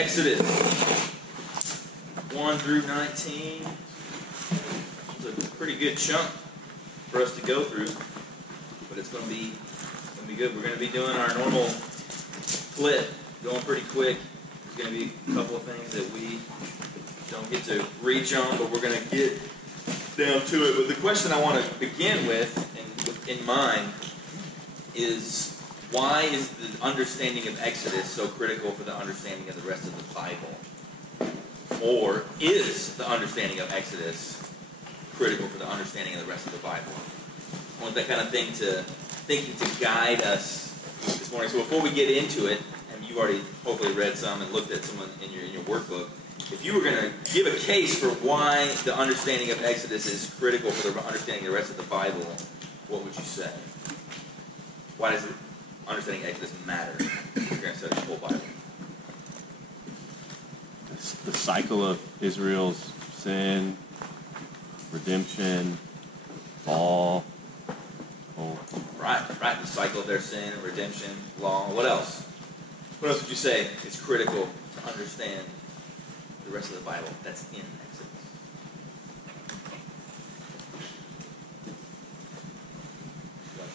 Exodus 1 through 19. It's a pretty good chunk for us to go through, but it's going to be good. We're going to be doing our normal flip, going pretty quick. There's going to be a couple of things that we don't get to reach on, but we're going to get down to it. But the question I want to begin with, and in mind, is why is the understanding of Exodus so critical for the understanding of the rest of the Bible? Or is the understanding of Exodus critical for the understanding of the rest of the Bible? I want that kind of thinking to guide us this morning. So before we get into it, and you've already hopefully read some and looked at some in your workbook, if you were going to give a case for why the understanding of Exodus is critical for the understanding of the rest of the Bible, what would you say? Why does understanding Exodus matter if you're going to study the whole Bible? The cycle of Israel's sin, redemption, fall. Right. The cycle of their sin, redemption, law. What else? What else would you say is critical to understand the rest of the Bible that's in Exodus?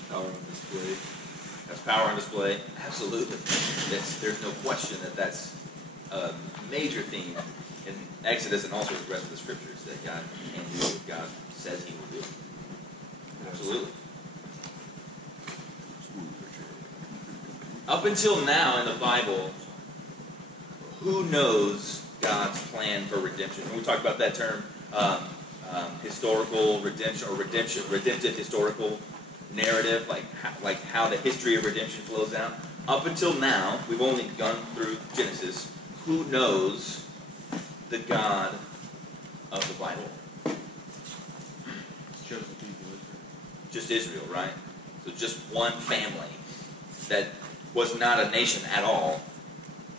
Power on display. That's power on display. Absolutely. There's no question that's a major theme in Exodus and also the rest of the scriptures, that God can do what God says He will do. Absolutely. Up until now in the Bible, who knows God's plan for redemption? When we talk about that term, historical redemption, or redemptive historical narrative, like how the history of redemption flows out. Up until now, we've only gone through Genesis. Who knows the God of the Bible? Just Israel, right? So just one family that was not a nation at all,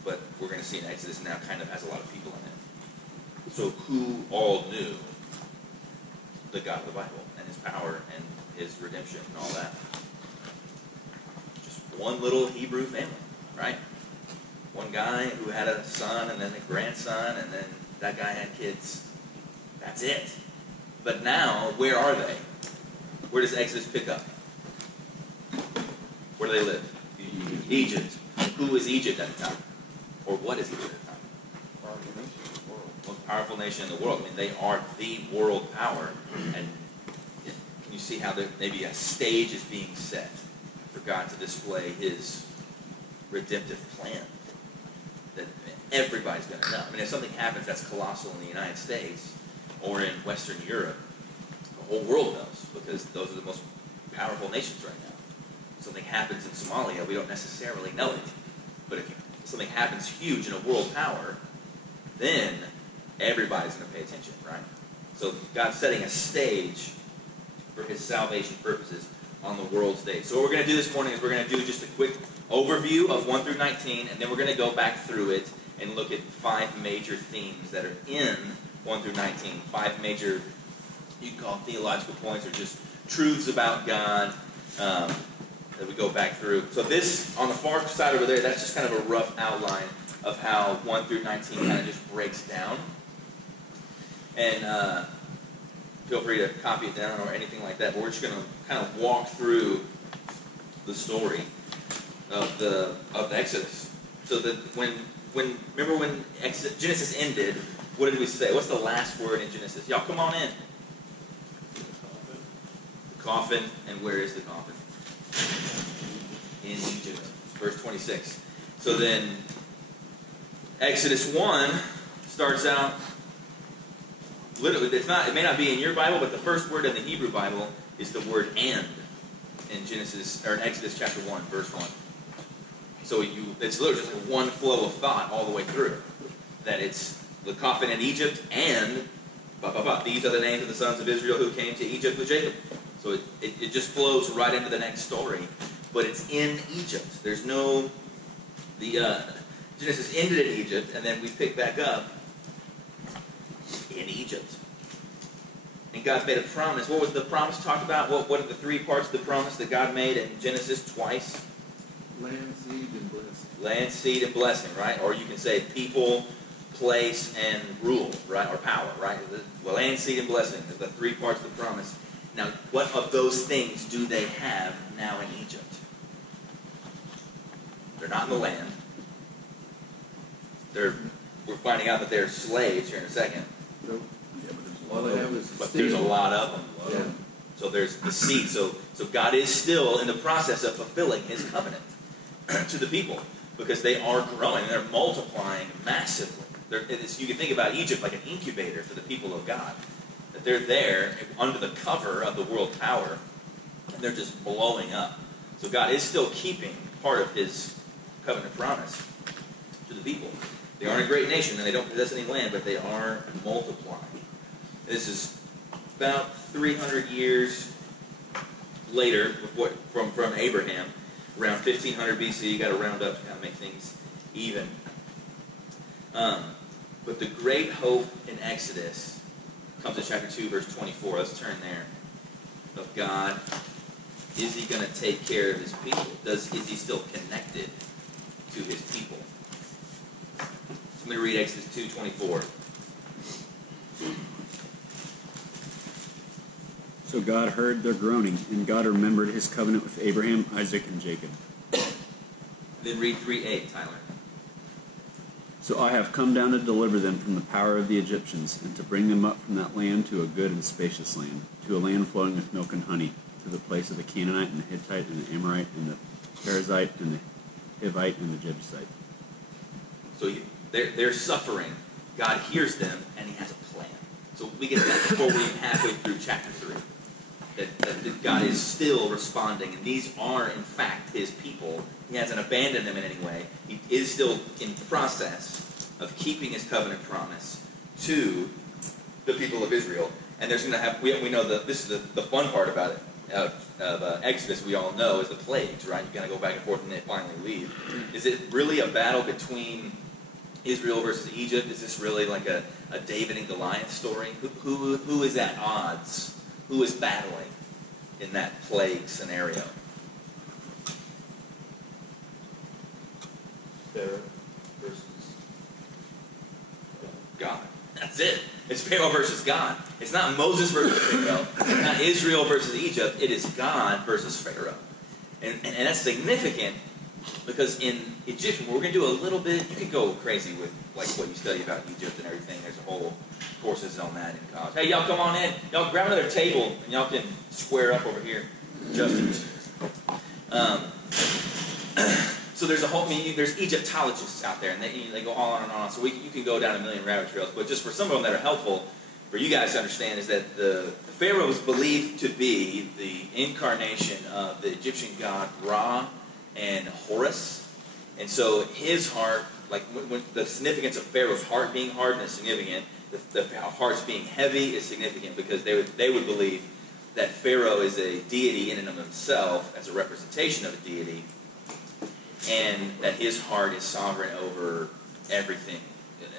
but we're going to see in Exodus now kind of has a lot of people in it. So who all knew the God of the Bible and His power and His redemption and all that? Just one little Hebrew family, right? One guy who had a son and then a grandson, and then that guy had kids. That's it. But now, where are they? Where does Exodus pick up? Where do they live? Egypt. Who is Egypt at the time? Or what is Egypt at the time? Most powerful nation in the world. I mean, they are the world power. And can you see how maybe a stage is being set for God to display His redemptive plan that everybody's going to know? I mean, if something happens that's colossal in the United States or in Western Europe, the whole world knows, because those are the most powerful nations right now. If something happens in Somalia, we don't necessarily know it. But if something happens huge in a world power, then everybody's going to pay attention, right? So God's setting a stage for His salvation purposes on the world stage. So what we're going to do this morning is we're going to do just a quick overview of 1 through 19, and then we're going to go back through it and look at 5 major themes that are in 1 through 19. 5 major, you can call theological points, or just truths about God that we go back through. So this, on the far side over there, that's just kind of a rough outline of how 1 through 19 kind of just breaks down. And feel free to copy it down or anything like that, but we're just going to kind of walk through the story of the Exodus. So that remember when Genesis ended, what did we say? What's the last word in Genesis? Y'all come on in. The coffin. And where is the coffin? In Egypt. Verse 26. So then Exodus 1 starts out, literally, it may not be in your Bible, but the first word in the Hebrew Bible is the word "and" in Exodus chapter 1, verse 1. So it's literally just one flow of thought all the way through. That it's the coffin in Egypt and these are the names of the sons of Israel who came to Egypt with Jacob. So it just flows right into the next story. But it's in Egypt. There's no... Genesis ended in Egypt, and then we pick back up in Egypt. And God's made a promise. What was the promise talked about? What are the 3 parts of the promise that God made in Genesis twice? Land, seed, and blessing. Land, seed, and blessing, right? Or you can say people, place, and rule, right? Or power, right? The land, seed, and blessing, the three parts of the promise. Now, what of those things do they have now in Egypt? They're not in the land. We're finding out that they're slaves here in a second. So, all they have is But there's a lot of them. Yeah. So there's the seed. So God is still in the process of fulfilling His covenant to the people because they are growing. They're multiplying massively. You can think about Egypt like an incubator for the people of God. That they're there under the cover of the world power, and they're just blowing up. So God is still keeping part of His covenant promise to the people. They aren't a great nation, and they don't possess any land, but they are multiplying. This is about 300 years later from Abraham, around 1500 BC. You got to round up to kind of make things even. But the great hope in Exodus comes in chapter 2, verse 24. Let's turn there. Of God, is He going to take care of His people? Is He still connected to His people? Let me read Exodus 2:24. So God heard their groaning, and God remembered His covenant with Abraham, Isaac, and Jacob. Then read 3:8, Tyler. So I have come down to deliver them from the power of the Egyptians, and to bring them up from that land to a good and spacious land, to a land flowing with milk and honey, to the place of the Canaanite, and the Hittite, and the Amorite, and the Perizzite, and the Hivite, and the Jebusite. So they're suffering. God hears them, and He has a plan. So we get that before we're even halfway through chapter 3. That God is still responding, and these are, in fact, His people. He hasn't abandoned them in any way. He is still in the process of keeping His covenant promise to the people of Israel. And there's going to have, we know that this is the fun part about it, of Exodus, we all know, is the plagues, right? You kind of go back and forth and they finally leave. Is it really a battle between Israel versus Egypt? Is this really like a David and Goliath story? Who is at odds? Who is battling in that plague scenario? Pharaoh versus God. That's it. It's Pharaoh versus God. It's not Moses versus Pharaoh. It's not Israel versus Egypt. It is God versus Pharaoh. And that's significant because in Egyptian, we're going to do a little bit, you can go crazy with like what you study about Egypt and everything. There's a whole courses on that in college. Hey, y'all come on in. Y'all grab another table and y'all can square up over here. Justin. So there's a whole, there's Egyptologists out there, and they go on and on. So you can go down a million rabbit trails. But just for some of them that are helpful for you guys to understand is that the Pharaoh was believed to be the incarnation of the Egyptian god Ra and Horus. And so his heart, like when the significance of Pharaoh's heart being hard is significant. The heart's being heavy is significant because they would believe that Pharaoh is a deity in and of himself as a representation of a deity, and that his heart is sovereign over everything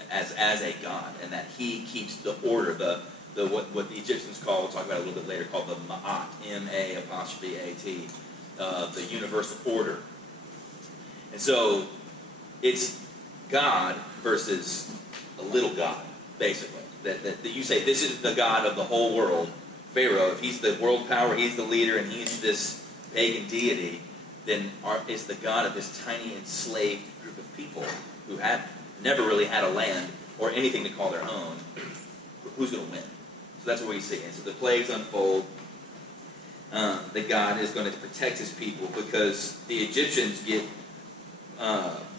as a god, and that he keeps the order, what the Egyptians call, we'll talk about it a little bit later, called the Ma'at, M-A-'A-T, the universal order. And so it's God versus a little god, basically. That you say this is the God of the whole world, Pharaoh. If he's the world power, he's the leader, and he's this pagan deity, then is the God of this tiny enslaved group of people who had never really had a land or anything to call their own. Who's going to win? So that's what we see. And so the plagues unfold. That God is going to protect His people because the Egyptians get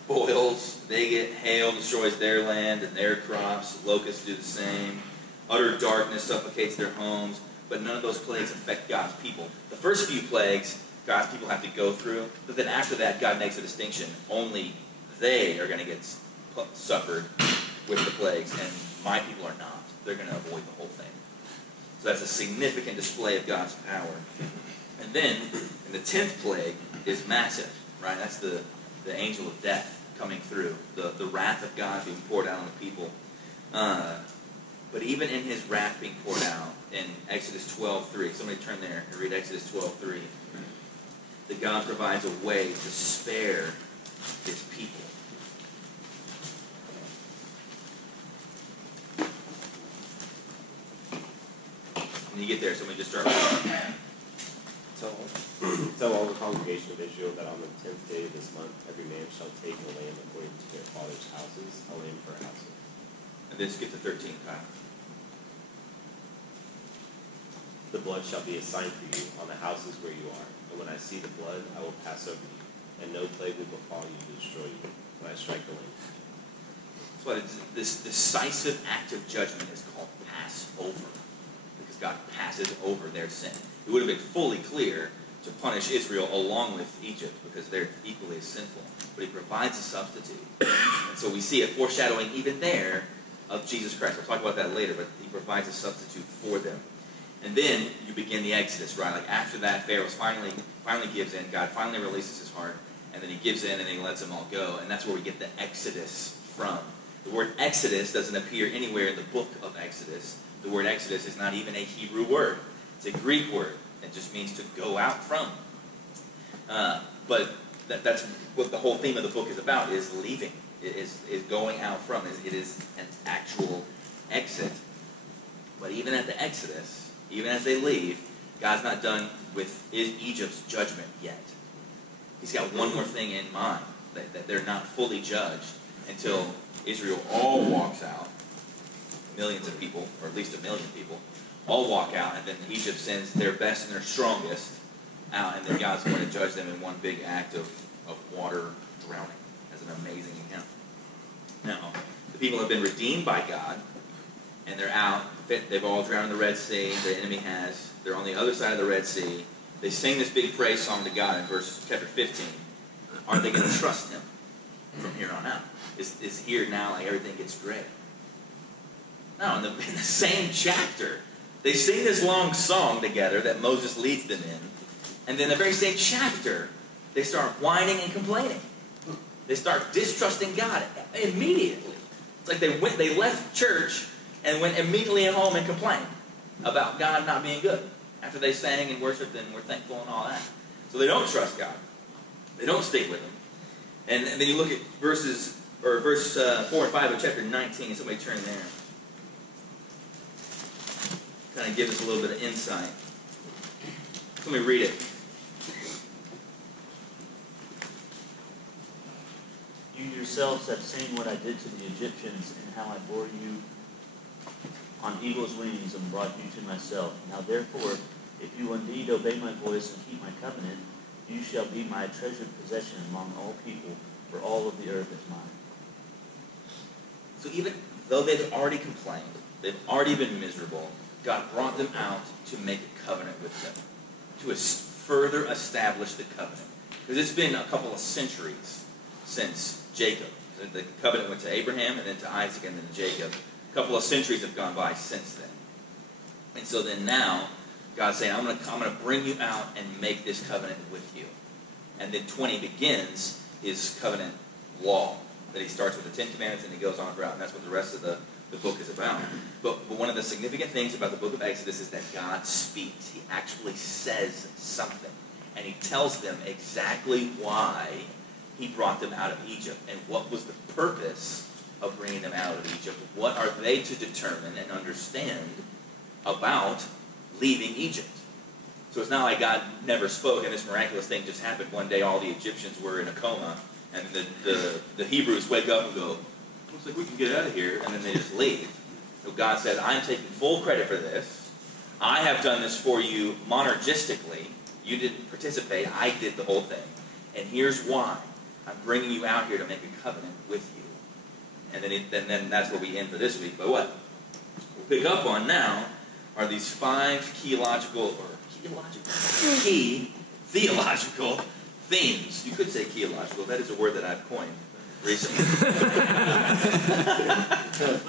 boils, they get hail, destroys their land and their crops. Locusts do the same. Utter darkness suffocates their homes. But none of those plagues affect God's people. The first few plagues God's people have to go through, but then after that, God makes a distinction. Only they are going to get suffered with the plagues, and my people are not. They're going to avoid the whole thing. So that's a significant display of God's power. And then, in the 10th plague is massive, right? That's the angel of death coming through, the wrath of God being poured out on the people. But even in His wrath being poured out, in Exodus 12:3, somebody turn there and read Exodus 12:3. that God provides a way to spare his people. When you get there, somebody just start reading. Tell all the congregation of Israel that on the 10th day of this month, every man shall take a lamb according to their father's houses, a lamb for a household. And then skip to 13, Kyle. The blood shall be a sign for you on the houses where you are. And when I see the blood, I will pass over you, and no plague will befall you to destroy you when I strike the land. That's what this decisive act of judgment is called Passover, because God passes over their sin. It would have been fully clear to punish Israel along with Egypt, because they're equally as sinful. But he provides a substitute. And so we see a foreshadowing even there of Jesus Christ. We'll talk about that later, but he provides a substitute for them. And then you begin the Exodus, right? Like after that, Pharaoh finally gives in. God finally releases his heart, and then he gives in and then he lets them all go. And that's where we get the Exodus from. The word Exodus doesn't appear anywhere in the book of Exodus. The word Exodus is not even a Hebrew word. It's a Greek word. It just means to go out from. But that's what the whole theme of the book is about, is leaving. It is going out from. It is an actual exit. But even at the Exodus, even as they leave, God's not done with Egypt's judgment yet. He's got one more thing in mind, that they're not fully judged until Israel all walks out. Millions of people, or at least 1 million people, all walk out, and then Egypt sends their best and their strongest out, and then God's going to judge them in one big act of water drowning, as an amazing account. Now, the people have been redeemed by God, and they're out. They've all drowned in the Red Sea. The enemy has. They're on the other side of the Red Sea. They sing this big praise song to God in chapter 15. Are they going to trust him from here on out? Is here now like everything gets great? No, in the same chapter, they sing this long song together that Moses leads them in. And then the very same chapter, they start whining and complaining. They start distrusting God immediately. It's like they left church and went immediately home and complained about God not being good after they sang and worshiped and were thankful and all that. So they don't trust God. They don't stick with him. And then you look at verse 4 and 5 of chapter 19. Somebody turn there. Kind of give us a little bit of insight. Let me read it. You yourselves have seen what I did to the Egyptians, and how I bore you on eagle's wings and brought you to myself. Now therefore, if you indeed obey my voice and keep my covenant, you shall be my treasured possession among all people, for all of the earth is mine. So even though they've already complained, they've already been miserable, God brought them out to make a covenant with them, to further establish the covenant. Because it's been a couple of centuries since Jacob. The covenant went to Abraham, and then to Isaac, and then to Jacob. A couple of centuries have gone by since then. And so then now, God's saying, I'm going to bring you out and make this covenant with you. And then 20 begins his covenant law, that he starts with the 10 Commandments and he goes on throughout. And that's what the rest of the book is about. But one of the significant things about the book of Exodus is that God speaks. He actually says something. And he tells them exactly why he brought them out of Egypt and what was the purpose of bringing them out of Egypt. What are they to determine and understand about leaving Egypt? So it's not like God never spoke and this miraculous thing just happened. One day all the Egyptians were in a coma, and the Hebrews wake up and go, looks like we can get out of here, and then they just leave. So God says, I'm taking full credit for this. I have done this for you monergistically. You didn't participate. I did the whole thing. And here's why. I'm bringing you out here to make a covenant with you. And then that's where we end for this week. But what we'll pick up on now are these 5 key theological themes. You could say theological. That is a word that I've coined recently.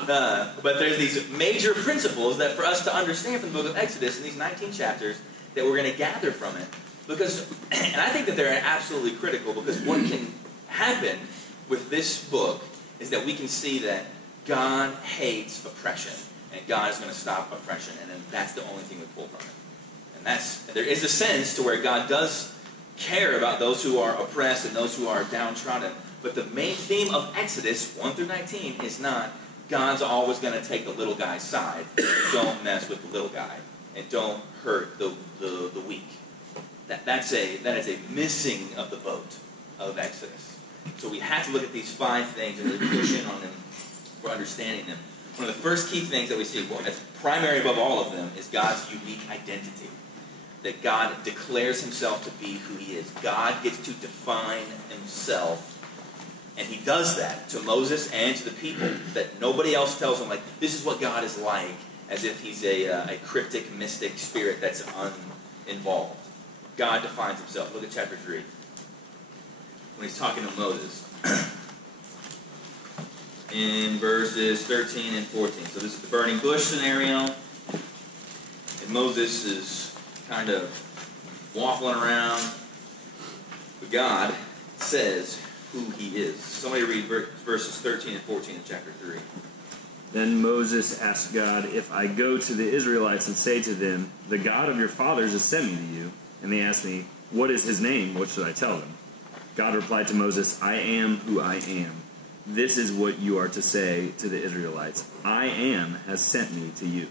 But there's these major principles that for us to understand from the book of Exodus in these 19 chapters that we're going to gather from it. And I think that they're absolutely critical, because what can happen with this book is that we can see that God hates oppression, and God is going to stop oppression, and then that's the only thing we pull from it. And there is a sense to where God does care about those who are oppressed and those who are downtrodden. But the main theme of Exodus 1 through 19 is not God's always going to take the little guy's side. Don't mess with the little guy. And don't hurt the weak. That is a missing of the boat of Exodus. So we have to look at these 5 things and really push in on them for understanding them. One of the first key things that we see, well, as primary above all of them, is God's unique identity. That God declares himself to be who he is. God gets to define himself. And he does that to Moses and to the people. That nobody else tells them, like, this is what God is like, as if he's a cryptic, mystic spirit that's uninvolved. God defines himself. Look at chapter 3. When he's talking to Moses. In verses 13 and 14. So this is the burning bush scenario. And Moses is kind of waffling around. But God says who he is. Somebody read verses 13 and 14 in chapter 3. Then Moses asked God, if I go to the Israelites and say to them, the God of your fathers has sent me to you, and they ask me, what is his name? What should I tell them? God replied to Moses, I am who I am. This is what you are to say to the Israelites. I am has sent me to you.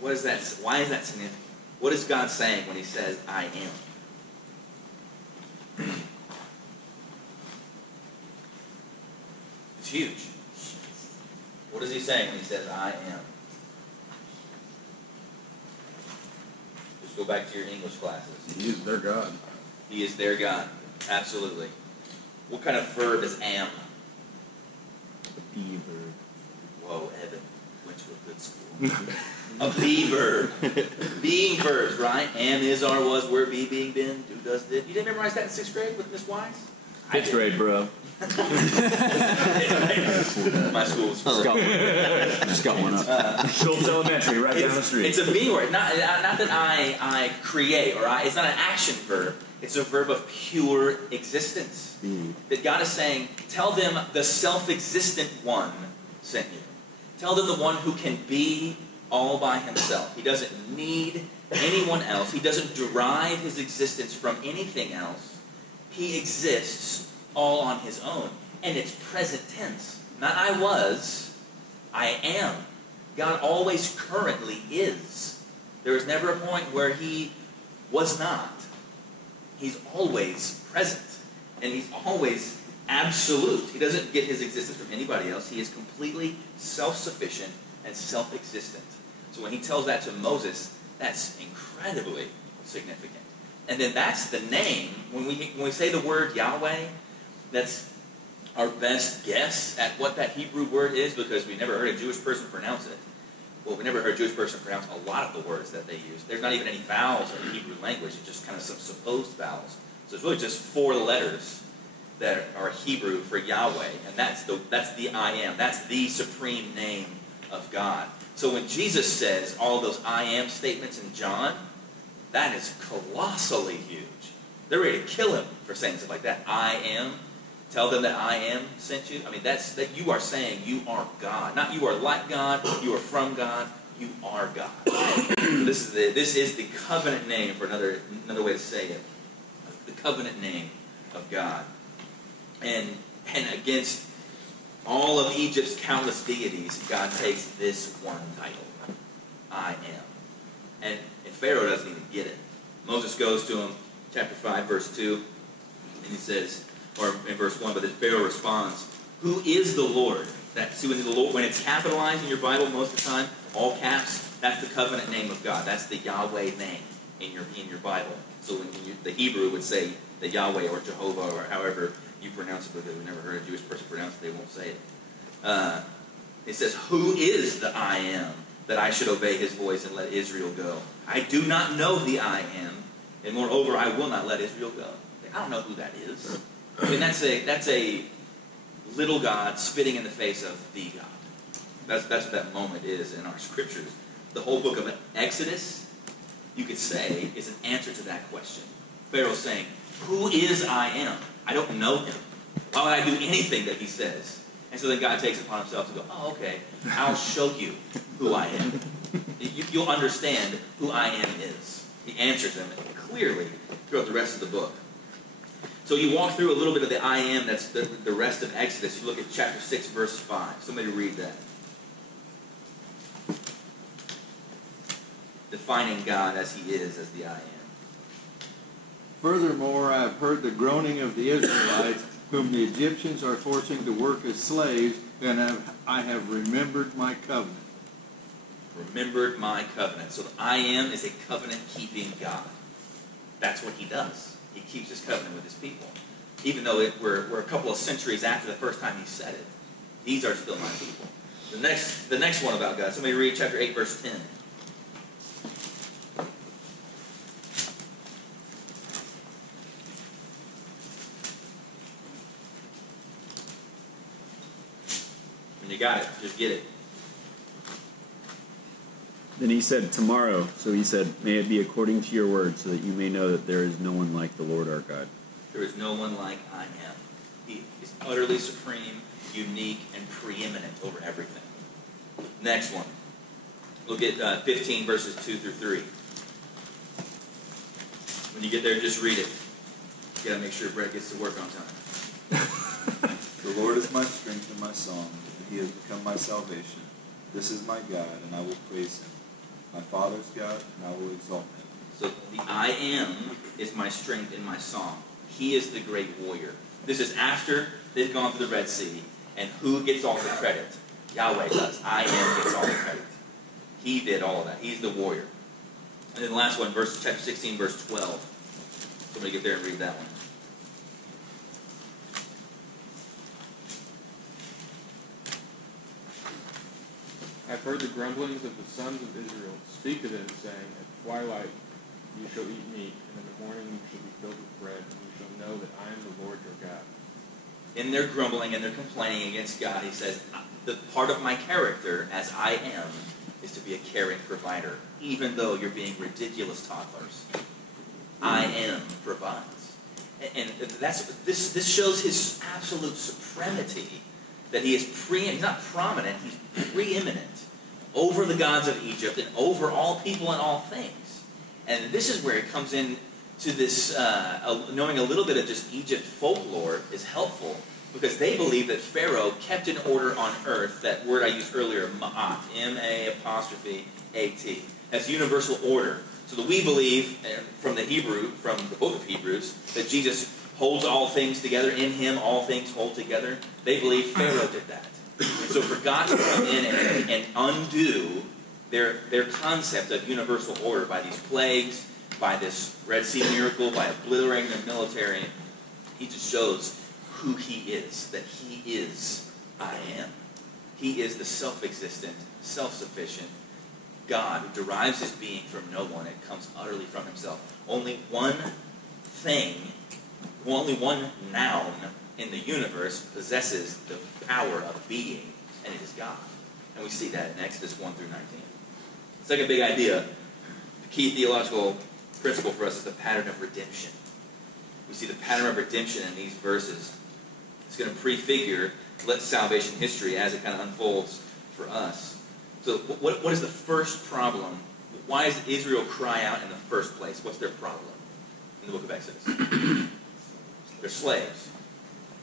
What is that? Why is that significant? What is God saying when he says, I am? It's huge. What is he saying when he says, I am? Just go back to your English classes. He is their God. He is their God. Absolutely. What kind of verb is am? Be verb. Whoa, Evan went to a good school. A be verb. Being verbs, right? Am, is, are, was, were, be, being, been, do, does, did. You didn't memorize that in 6th grade with Miss Wise? 5th grade, bro. My school was Just got one up. Schultz Elementary, right down the street. It's a be word. Not that I create, or it's not an action verb. It's a verb of pure existence. That God is saying, tell them the self-existent one sent you. Tell them the one who can be all by himself. He doesn't need anyone else. He doesn't derive his existence from anything else. He exists all on his own. And it's present tense. Not I was, I am. God always currently is. There is never a point where he was not. He's always present. And he's always absolute. He doesn't get his existence from anybody else. He is completely self-sufficient and self-existent. So when he tells that to Moses, that's incredibly significant. And then that's the name. When we say the word Yahweh, that's our best guess at what that Hebrew word is, because we never heard a Jewish person pronounce it. Well, we never heard a Jewish person pronounce a lot of the words that they use. There's not even any vowels in the Hebrew language. It's just kind of some supposed vowels. So it's really just 4 letters that are Hebrew for Yahweh. And that's the I am. That's the supreme name of God. So when Jesus says all those I am statements in John, that is colossally huge. They're ready to kill him for saying something like that. I am. Tell them that I am sent you. I mean, that's that you are saying you are God. Not you are like God, you are from God, you are God. This is the covenant name, for another way to say it. The covenant name of God. And against all of Egypt's countless deities, God takes this one title. I am. And Pharaoh doesn't even get it. Moses goes to him, chapter 5, verse 2, and he says, or in verse 1, but then Pharaoh responds, who is the Lord? See, when it's capitalized in your Bible most of the time, all caps, that's the covenant name of God. That's the Yahweh name in your Bible. So the Hebrew would say the Yahweh or Jehovah or however you pronounce it, because we've never heard a Jewish person pronounce it, they won't say it. It says, who is the I am, that I should obey his voice and let Israel go? I do not know the I am, and moreover, I will not let Israel go. I don't know who that is. I mean, that's a little God spitting in the face of the God. That's what that moment is in our scriptures. The whole book of Exodus, you could say, is an answer to that question. Pharaoh's saying, who is I am? I don't know him. Why would I do anything that he says? And so then God takes it upon himself to go, oh, okay, I'll show you who I am. You'll understand who I am is. He answers them clearly throughout the rest of the book. So you walk through a little bit of the I am, that's the rest of Exodus. You look at chapter 6, verse 5. Somebody read that. Defining God as he is, as the I am. Furthermore, I have heard the groaning of the Israelites, whom the Egyptians are forcing to work as slaves, and I have remembered my covenant. Remembered my covenant. So the I am is a covenant-keeping God. That's what he does. He keeps his covenant with his people. Even though we're a couple of centuries after the first time he said it, these are still my people. The next one about God. Somebody read chapter 8, verse 10. When you got it, just get it. Then he said, tomorrow. So he said, may it be according to your word, so that you may know that there is no one like the Lord our God. There is no one like I am. He is utterly supreme, unique, and preeminent over everything. Next one. Look at 15 verses 2 through 3. When you get there, just read it. You got to make sure Brett gets to work on time. The Lord is my strength and my song, and he has become my salvation. This is my God, and I will praise him. My Father's God, and I will exalt him. So the I am is my strength and my song. He is the great warrior. This is after they've gone through the Red Sea. And who gets all the credit? Yahweh does. I am gets all the credit. He did all of that. He's the warrior. And then the last one, chapter 16, verse 12. Somebody get there and read that one. I've heard the grumblings of the sons of Israel. Speak to them, saying, at twilight you shall eat meat, and in the morning you shall be filled with bread, and you shall know that I am the Lord your God. In their grumbling and their complaining against God, he says, the part of my character as I am is to be a caring provider, even though you're being ridiculous toddlers. I am provides. And this shows his absolute supremacy, that he is he's not prominent, he's preeminent over the gods of Egypt and over all people and all things. And this is where it comes in to this, knowing a little bit of just Egypt folklore is helpful, because they believe that Pharaoh kept in order on earth, that word I used earlier, ma'at, M-A-apostrophe-A-T. That's universal order. So that we believe, from the book of Hebrews, that Jesus holds all things together. In him, all things hold together. They believe Pharaoh did that. And so for God to come in and undo their concept of universal order by these plagues, by this Red Sea miracle, by obliterating their military, he just shows who he is, that he is I am. He is the self-existent, self-sufficient God who derives his being from no one. It comes utterly from himself. Only one thing, only one noun in the universe possesses the power of being, and it is God. And we see that in Exodus 1 through 19. Second big idea, the key theological principle for us is the pattern of redemption. We see the pattern of redemption in these verses. It's going to prefigure salvation history as it kind of unfolds for us. So what is the first problem? Why does Israel cry out in the first place? What's their problem in the book of Exodus? They're slaves.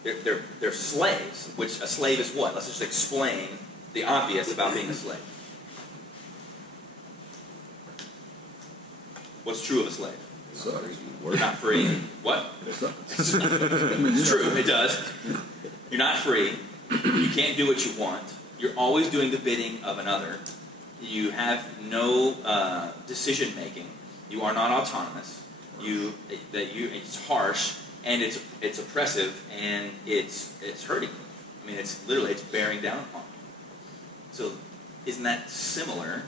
They're slaves, which a slave is what? Let's just explain the obvious about being a slave. What's true of a slave? You're not free. What? It's true, it does. You're not free. You can't do what you want. You're always doing the bidding of another. You have no decision-making. You are not autonomous. It's harsh, and it's oppressive, and it's hurting you. I mean, it's bearing down upon you. So isn't that similar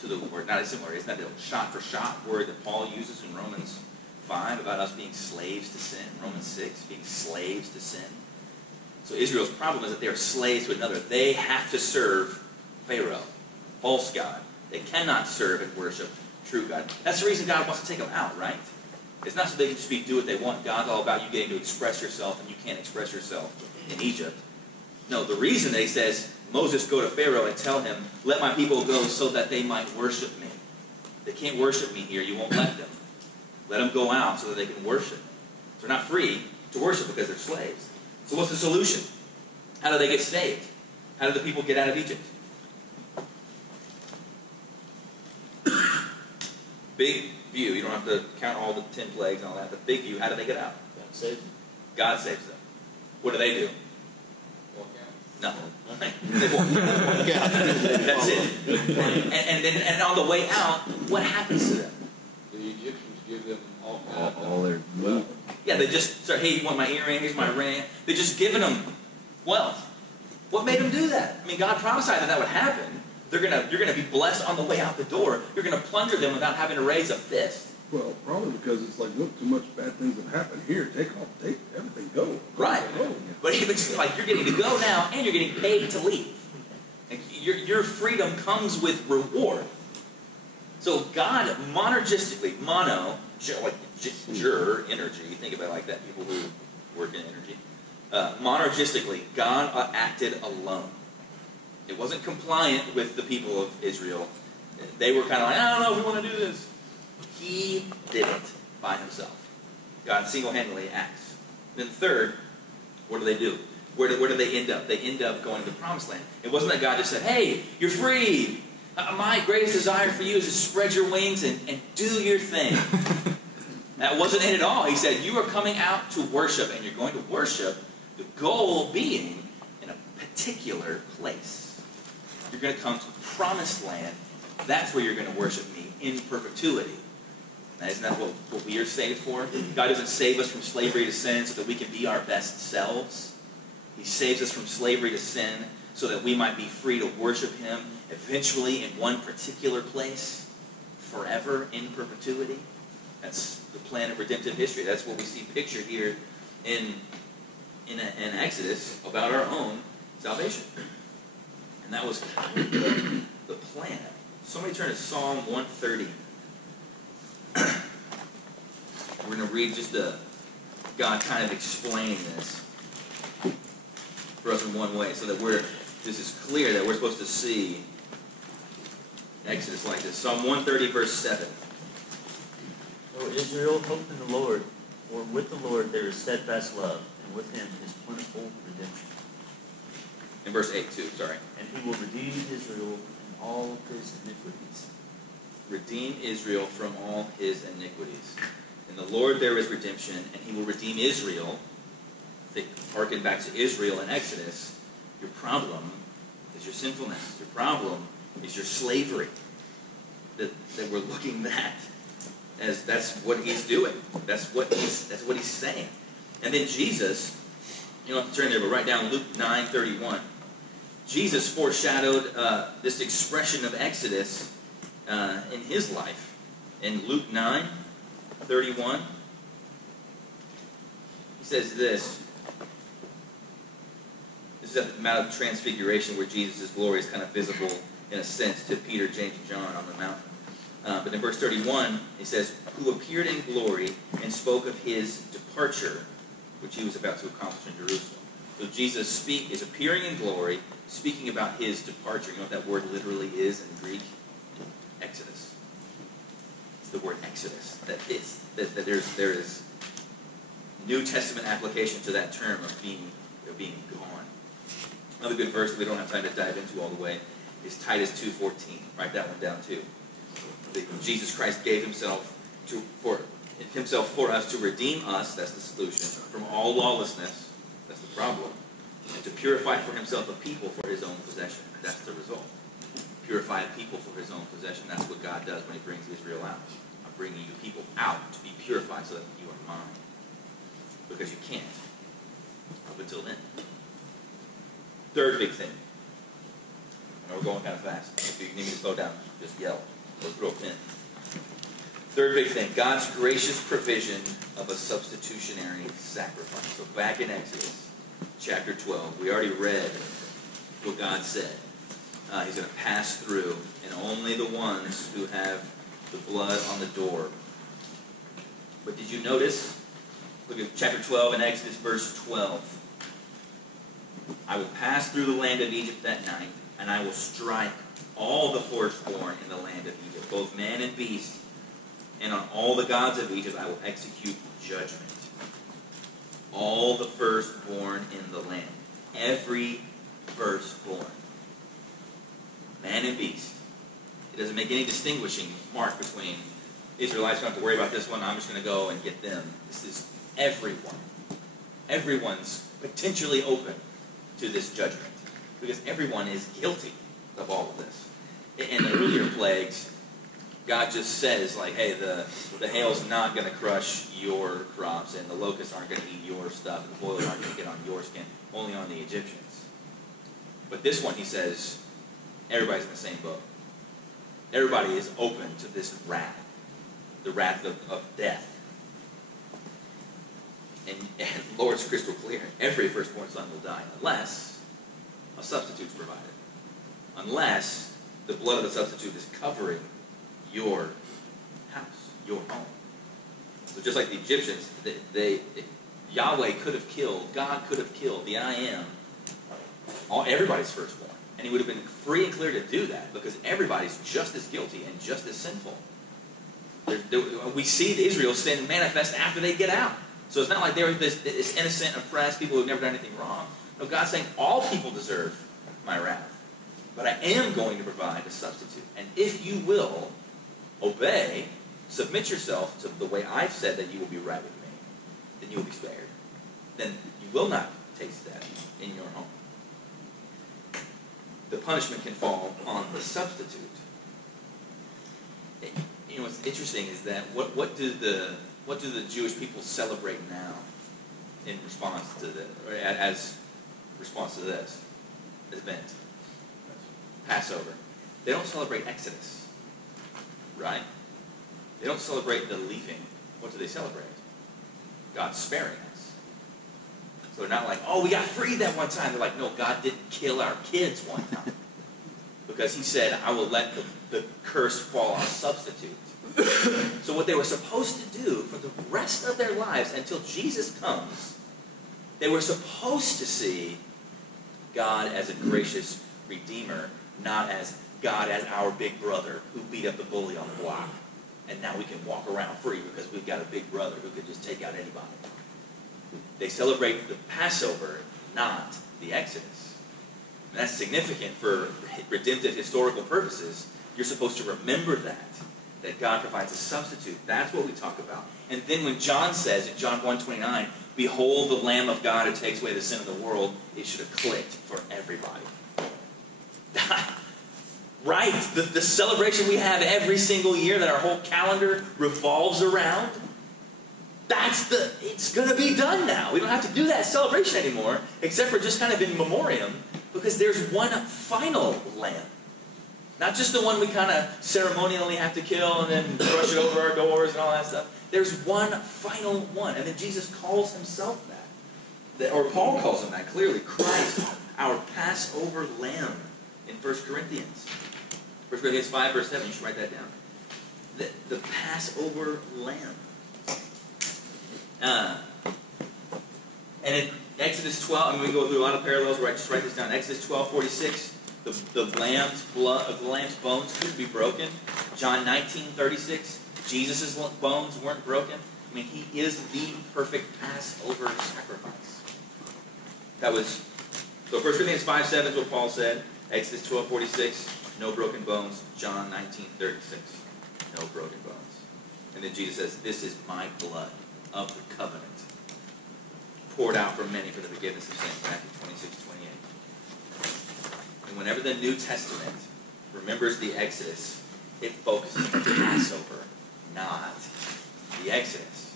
to the word, not as similar, isn't that the shot-for-shot word that Paul uses in Romans 5 about us being slaves to sin? Romans 6, being slaves to sin. So Israel's problem is that they are slaves to another. They have to serve Pharaoh, false god. They cannot serve and worship true God. That's the reason God wants to take them out, right? It's not so they can just do what they want. God's all about you getting to express yourself, and you can't express yourself in Egypt. No, the reason that he says, Moses, go to Pharaoh and tell him, let my people go so that they might worship me. They can't worship me here. You won't let them. Let them go out so that they can worship. So they're not free to worship because they're slaves. So what's the solution? How do they get saved? How do the people get out of Egypt? Big view. You don't have to count all the 10 plagues and all that. The big view, how do they get out? God saves them. God saves them. What do they do? Walk out. Nothing. They walk out. That's it. And on the way out, what happens to them? The Egyptians give them all All their loot. Yeah, they just start, hey, you want my earring? Here's my ring. They're just giving them wealth. What made them do that? I mean, God prophesied that would happen. You're gonna be blessed on the way out the door. You're gonna plunder them without having to raise a fist. Well, probably because it's like, look, too much bad things have happened. Here, take everything, go. Right. Go. But it's like you're getting to go now, and you're getting paid to leave. Like your freedom comes with reward. So God monergistically, energy. Think about it like that. People who work in energy. Monergistically, God acted alone. It wasn't compliant with the people of Israel. They were kind of like, I don't know if we want to do this. He did it by himself. God single-handedly acts. Then third, what do? Where do they end up? They end up going to the promised land. It wasn't that God just said, hey, you're free. My greatest desire for you is to spread your wings and do your thing. That wasn't it at all. He said, you are coming out to worship, and you're going to worship, the goal being in a particular place. You're going to come to the promised land. That's where you're going to worship me in perpetuity. Now, isn't that what we are saved for? God doesn't save us from slavery to sin so that we can be our best selves. He saves us from slavery to sin so that we might be free to worship Him eventually in one particular place, forever in perpetuity. That's the plan of redemptive history. That's what we see pictured here in Exodus about our own salvation. And that was kind of the plan. Somebody turn to Psalm 130. We're going to read just God kind of explaining this for us in one way so that this is clear that we're supposed to see Exodus like this. Psalm 130, verse 7. O Israel, hope in the Lord, for with the Lord there is steadfast love, and with Him is plentiful redemption. In verse 8 too, sorry. And He will redeem Israel from all his iniquities. Redeem Israel from all his iniquities. In the Lord there is redemption, and He will redeem Israel. Harken back to Israel in Exodus. Your problem is your sinfulness. Your problem is your slavery. That we're looking at as that's what He's doing. That's what He's saying. And then Jesus, you don't have to turn there, but write down Luke 9:31. Jesus foreshadowed this expression of Exodus in His life. In Luke 9:31, He says this. This is at the Mount of Transfiguration where Jesus' glory is kind of visible in a sense to Peter, James, and John on the mountain. But in verse 31, it says, who appeared in glory and spoke of His departure, which He was about to accomplish in Jerusalem. So Jesus is appearing in glory, speaking about His departure. You know what that word literally is in Greek? Exodus. It's the word Exodus. There is New Testament application to that term of being gone. Another good verse that we don't have time to dive into all the way is Titus 2:14. Write that one down too. Jesus Christ gave Himself for us to redeem us, that's the solution, from all lawlessness, that's the problem, and to purify for Himself a people for His own possession. That's the result. Purify a people for His own possession. That's what God does when He brings Israel out. I'm bringing you people out to be purified so that you are mine. Because you can't up until then. Third big thing. I know we're going kind of fast. If you need me to slow down, just yell or throw a pin. Third big thing, God's gracious provision of a substitutionary sacrifice. So back in Exodus chapter 12, we already read what God said. He's going to pass through, and only the ones who have the blood on the door. But did you notice? Look at chapter 12 in Exodus, verse 12. I will pass through the land of Egypt that night, and I will strike all the firstborn in the land of Egypt, both man and beast, and on all the gods of Egypt I will execute judgment. All the firstborn in the land. Every firstborn. Man and beast. It doesn't make any distinguishing mark between Israelites don't have to worry about this one, I'm just going to go and get them. This is everyone. Everyone's potentially open to this judgment. Because everyone is guilty of all of this. In the earlier plagues, God just says, like, hey, the hail's not going to crush your crops, and the locusts aren't going to eat your stuff, and the boils aren't going to get on your skin, only on the Egyptians. But this one, he says, everybody's in the same boat. Everybody is open to this wrath, the wrath of death. And the Lord's crystal clear. Every firstborn son will die, unless a substitute's provided. Unless the blood of the substitute is covering your house, your home. So just like the Egyptians, Yahweh could have killed, God could have killed the I Am, everybody's firstborn. And he would have been free and clear to do that because everybody's just as guilty and just as sinful. We see the Israel's sin manifest after they get out. So it's not like they were this innocent, oppressed people who've never done anything wrong. No, God's saying all people deserve my wrath. But I am going to provide a substitute. And if you will obey, submit yourself to the way I've said that you will be right with me, then you will be spared. Then you will not taste death in your home. The punishment can fall on the substitute. You know what's interesting is that what do the Jewish people celebrate now in response to this, or as response to this event? Passover. They don't celebrate Exodus, right? They don't celebrate the leaving. What do they celebrate? God sparing us. So they're not like, oh, we got freed that one time. They're like, no, God didn't kill our kids one time. Because he said, I will let the curse fall on a substitute. So what they were supposed to do for the rest of their lives until Jesus comes, they were supposed to see God as a gracious Redeemer, not as God as our big brother who beat up the bully on the block. And now we can walk around free because we've got a big brother who can just take out anybody. They celebrate the Passover, not the Exodus. And that's significant for redemptive historical purposes. You're supposed to remember that God provides a substitute. That's what we talk about. And then when John says in John 1:29, behold the Lamb of God who takes away the sin of the world, it should have clicked for everybody. Right? The celebration we have every single year that our whole calendar revolves around, it's going to be done now. We don't have to do that celebration anymore, except for just kind of in memoriam, because there's one final lamb. Not just the one we kind of ceremonially have to kill and then brush it over our doors and all that stuff. There's one final one. And then Jesus calls himself that. Or Paul calls him that clearly. Christ, our Passover lamb in 1 Corinthians. 1 Corinthians 5, verse 7. You should write that down. The Passover lamb. And in Exodus 12, I mean, we go through a lot of parallels. Just write this down. Exodus 12:46. The lamb's blood, the lamb's bones couldn't be broken. John 19:36, Jesus' bones weren't broken. I mean, he is the perfect Passover sacrifice. That was, so 1 Corinthians 5:7 is what Paul said. Exodus 12:46, no broken bones. John 19:36, no broken bones. And then Jesus says, this is my blood of the covenant, poured out for many for the forgiveness of sins. Matthew 26:28. And whenever the New Testament remembers the Exodus, it focuses on Passover, not the Exodus.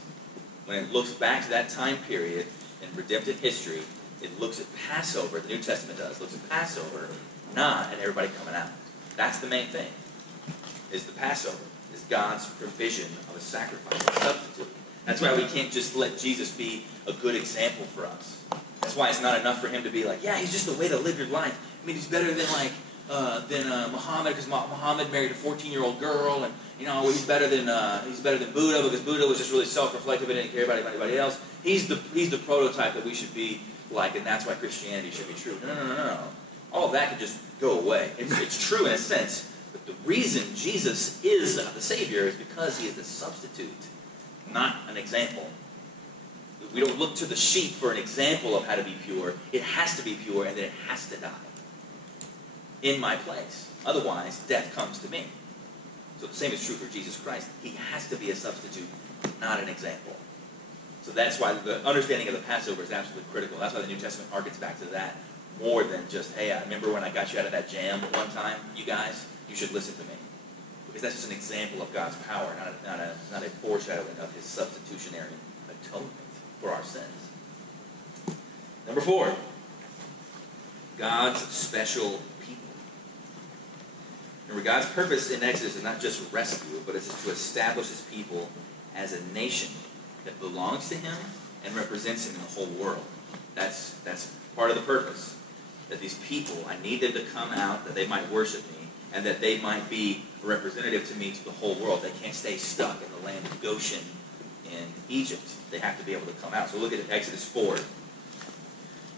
When it looks back to that time period in redemptive history, it looks at Passover, the New Testament does, looks at Passover, not at everybody coming out. That's the main thing, is the Passover, is God's provision of a sacrifice, a substitute. That's why we can't just let Jesus be a good example for us. That's why it's not enough for him to be like, yeah, he's just a way to live your life. I mean, he's better than Muhammad, because Muhammad married a 14-year-old girl, and he's better than Buddha, because Buddha was just really self-reflective and didn't care about anybody else. He's the prototype that we should be like, and that's why Christianity should be true. No. all of that can just go away. It's true in a sense, but the reason Jesus is the Savior is because he is the substitute, not an example. We don't look to the sheep for an example of how to be pure. It has to be pure, and then it has to die in my place. Otherwise, death comes to me. So the same is true for Jesus Christ. He has to be a substitute, not an example. So that's why the understanding of the Passover is absolutely critical. That's why the New Testament harkens back to that more than just, hey, I remember when I got you out of that jam one time, you guys, you should listen to me. Because that's just an example of God's power, not a foreshadowing of his substitutionary atonement for our sins. Number 4, God's special people. Remember, God's purpose in Exodus is not just rescue, but it's to establish his people as a nation that belongs to him and represents him in the whole world. That's part of the purpose. That these people, I need them to come out, that they might worship me, and that they might be a representative to me to the whole world. They can't stay stuck in the land of Goshen in Egypt. They have to be able to come out. So look at Exodus 4,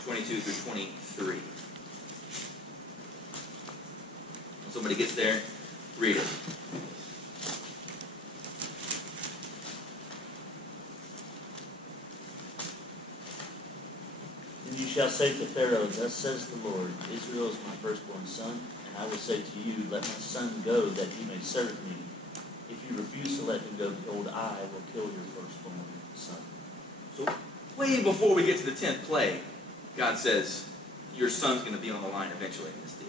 22 through 23. When somebody gets there, read it. And you shall say to Pharaoh, thus says the Lord, Israel is my firstborn son, and I will say to you, let my son go, that he may serve me. If you refuse to let him go, behold, I will kill your firstborn son. So way before we get to the 10th plague, God says, your son's going to be on the line eventually in this deal.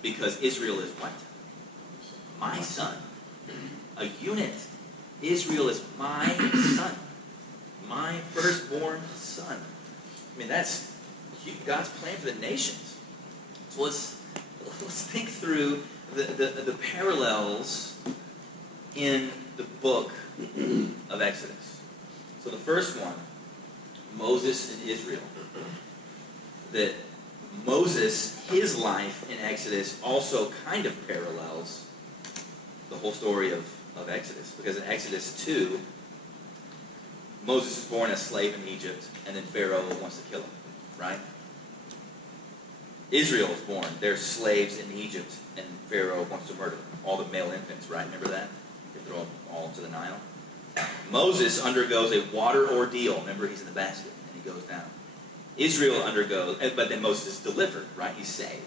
Because Israel is what? My son. A unit. Israel is my son. My firstborn son. I mean, that's God's plan for the nations. So let's think through the parallels in the book of Exodus. So the first one, Moses and Israel. That Moses, his life in Exodus also kind of parallels the whole story of Exodus. Because in Exodus 2, Moses is born a slave in Egypt, and then Pharaoh wants to kill him, right? Israel is born. They're slaves in Egypt, and Pharaoh wants to murder them. All the male infants, right? Remember that? They throw them all into the Nile. Moses undergoes a water ordeal. Remember, he's in the basket, and he goes down. Israel undergoes, but then Moses is delivered, right? He's saved.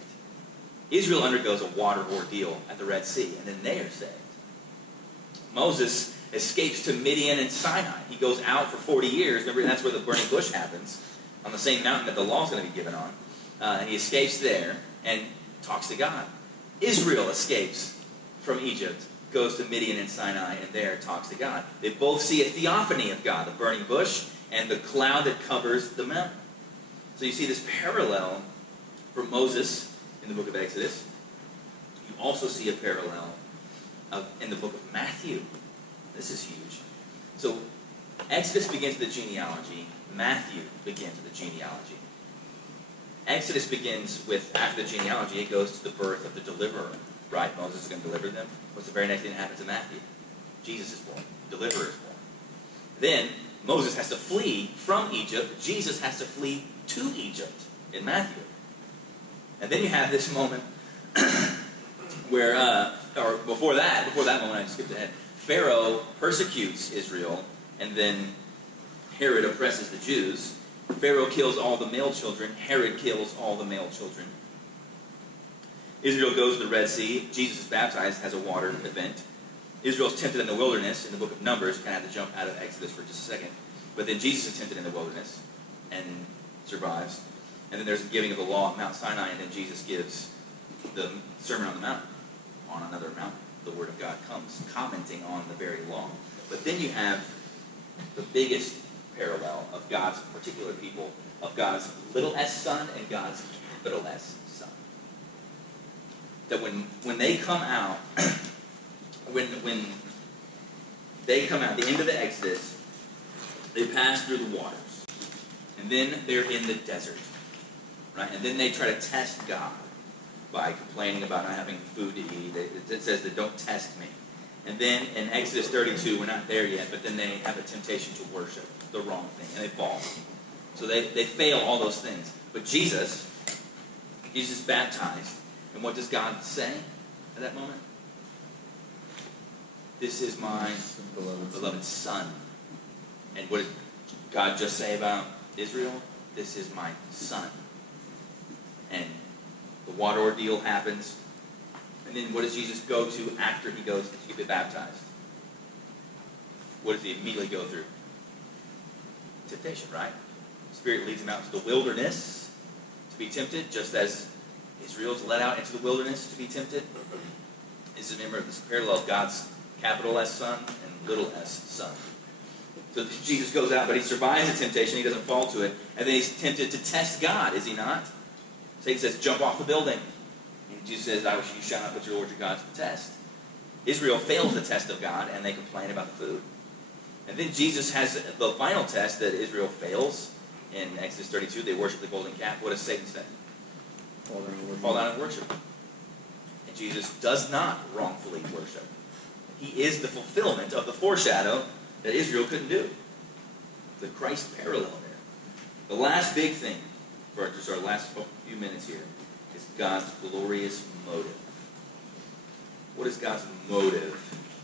Israel undergoes a water ordeal at the Red Sea, and then they are saved. Moses escapes to Midian and Sinai. He goes out for 40 years. Remember, that's where the burning bush happens, on the same mountain that the law is going to be given on. And he escapes there and talks to God. Israel escapes from Egypt, goes to Midian and Sinai, and there talks to God. They both see a theophany of God, the burning bush and the cloud that covers the mountain. So you see this parallel for Moses in the book of Exodus. You also see a parallel in the book of Matthew. This is huge. So Exodus begins with the genealogy. Matthew begins with the genealogy. Exodus begins with, after the genealogy, it goes to the birth of the deliverer. Right? Moses is going to deliver them. What's the very next thing that happens in Matthew? Jesus is born. The deliverer is born. Then Moses has to flee from Egypt. Jesus has to flee to Egypt in Matthew. And then you have this moment where, or before that moment, I skipped ahead. Pharaoh persecutes Israel, and then Herod oppresses the Jews. Pharaoh kills all the male children. Herod kills all the male children. Israel goes to the Red Sea. Jesus is baptized, has a water event. Israel's tempted in the wilderness in the book of Numbers. You kind of have to jump out of Exodus for just a second. But then Jesus is tempted in the wilderness and survives. And then there's the giving of the law at Mount Sinai, and then Jesus gives the Sermon on the Mount on another mountain. The Word of God comes, commenting on the very law. But then you have the biggest parallel of God's particular people, of God's little s son and God's capital S son. That when they come out, when they come out, the end of the Exodus, they pass through the waters. And then they're in the desert. Right? And then they try to test God by complaining about not having food to eat. It says that don't test me. And then in Exodus 32, we're not there yet, but then they have a temptation to worship the wrong thing, and they fall. So they fail all those things. But Jesus Jesus is baptized. And what does God say at that moment? This is my beloved son. And what did God just say about Israel? This is my son. And the water ordeal happens. And then what does Jesus go to after he goes to get baptized? What does he immediately go through? Temptation, right? The Spirit leads him out to the wilderness to be tempted, just as Israel's led out into the wilderness to be tempted. This is, remember, this parallel of God's capital S Son and little s Son. So Jesus goes out, but he survives the temptation. He doesn't fall to it. And then he's tempted to test God, is he not? Satan says, jump off the building. And Jesus says, you shall not put your Lord your God to the test. Israel fails the test of God, and they complain about the food. And then Jesus has the final test that Israel fails. In Exodus 32, they worship the golden calf. What does Satan say? Fall down and worship. And Jesus does not wrongfully worship. He is the fulfillment of the foreshadow that Israel couldn't do. The Christ parallel there. The last big thing for just our last few minutes here is God's glorious motive. What is God's motive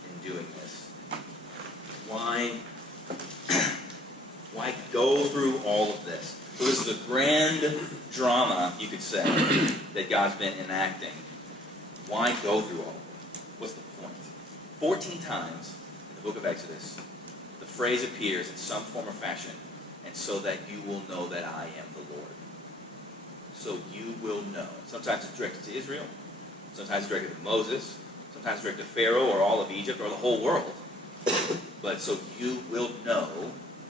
in doing this? Why go through all of this? So this is a grand drama, you could say, that God's been enacting. Why go through all of it? What's the point? 14 times in the book of Exodus, the phrase appears in some form or fashion, and so that you will know that I am the Lord. So you will know. Sometimes it's directed to Israel. Sometimes it's directed to Moses. Sometimes it's directed to Pharaoh or all of Egypt or the whole world. But so you will know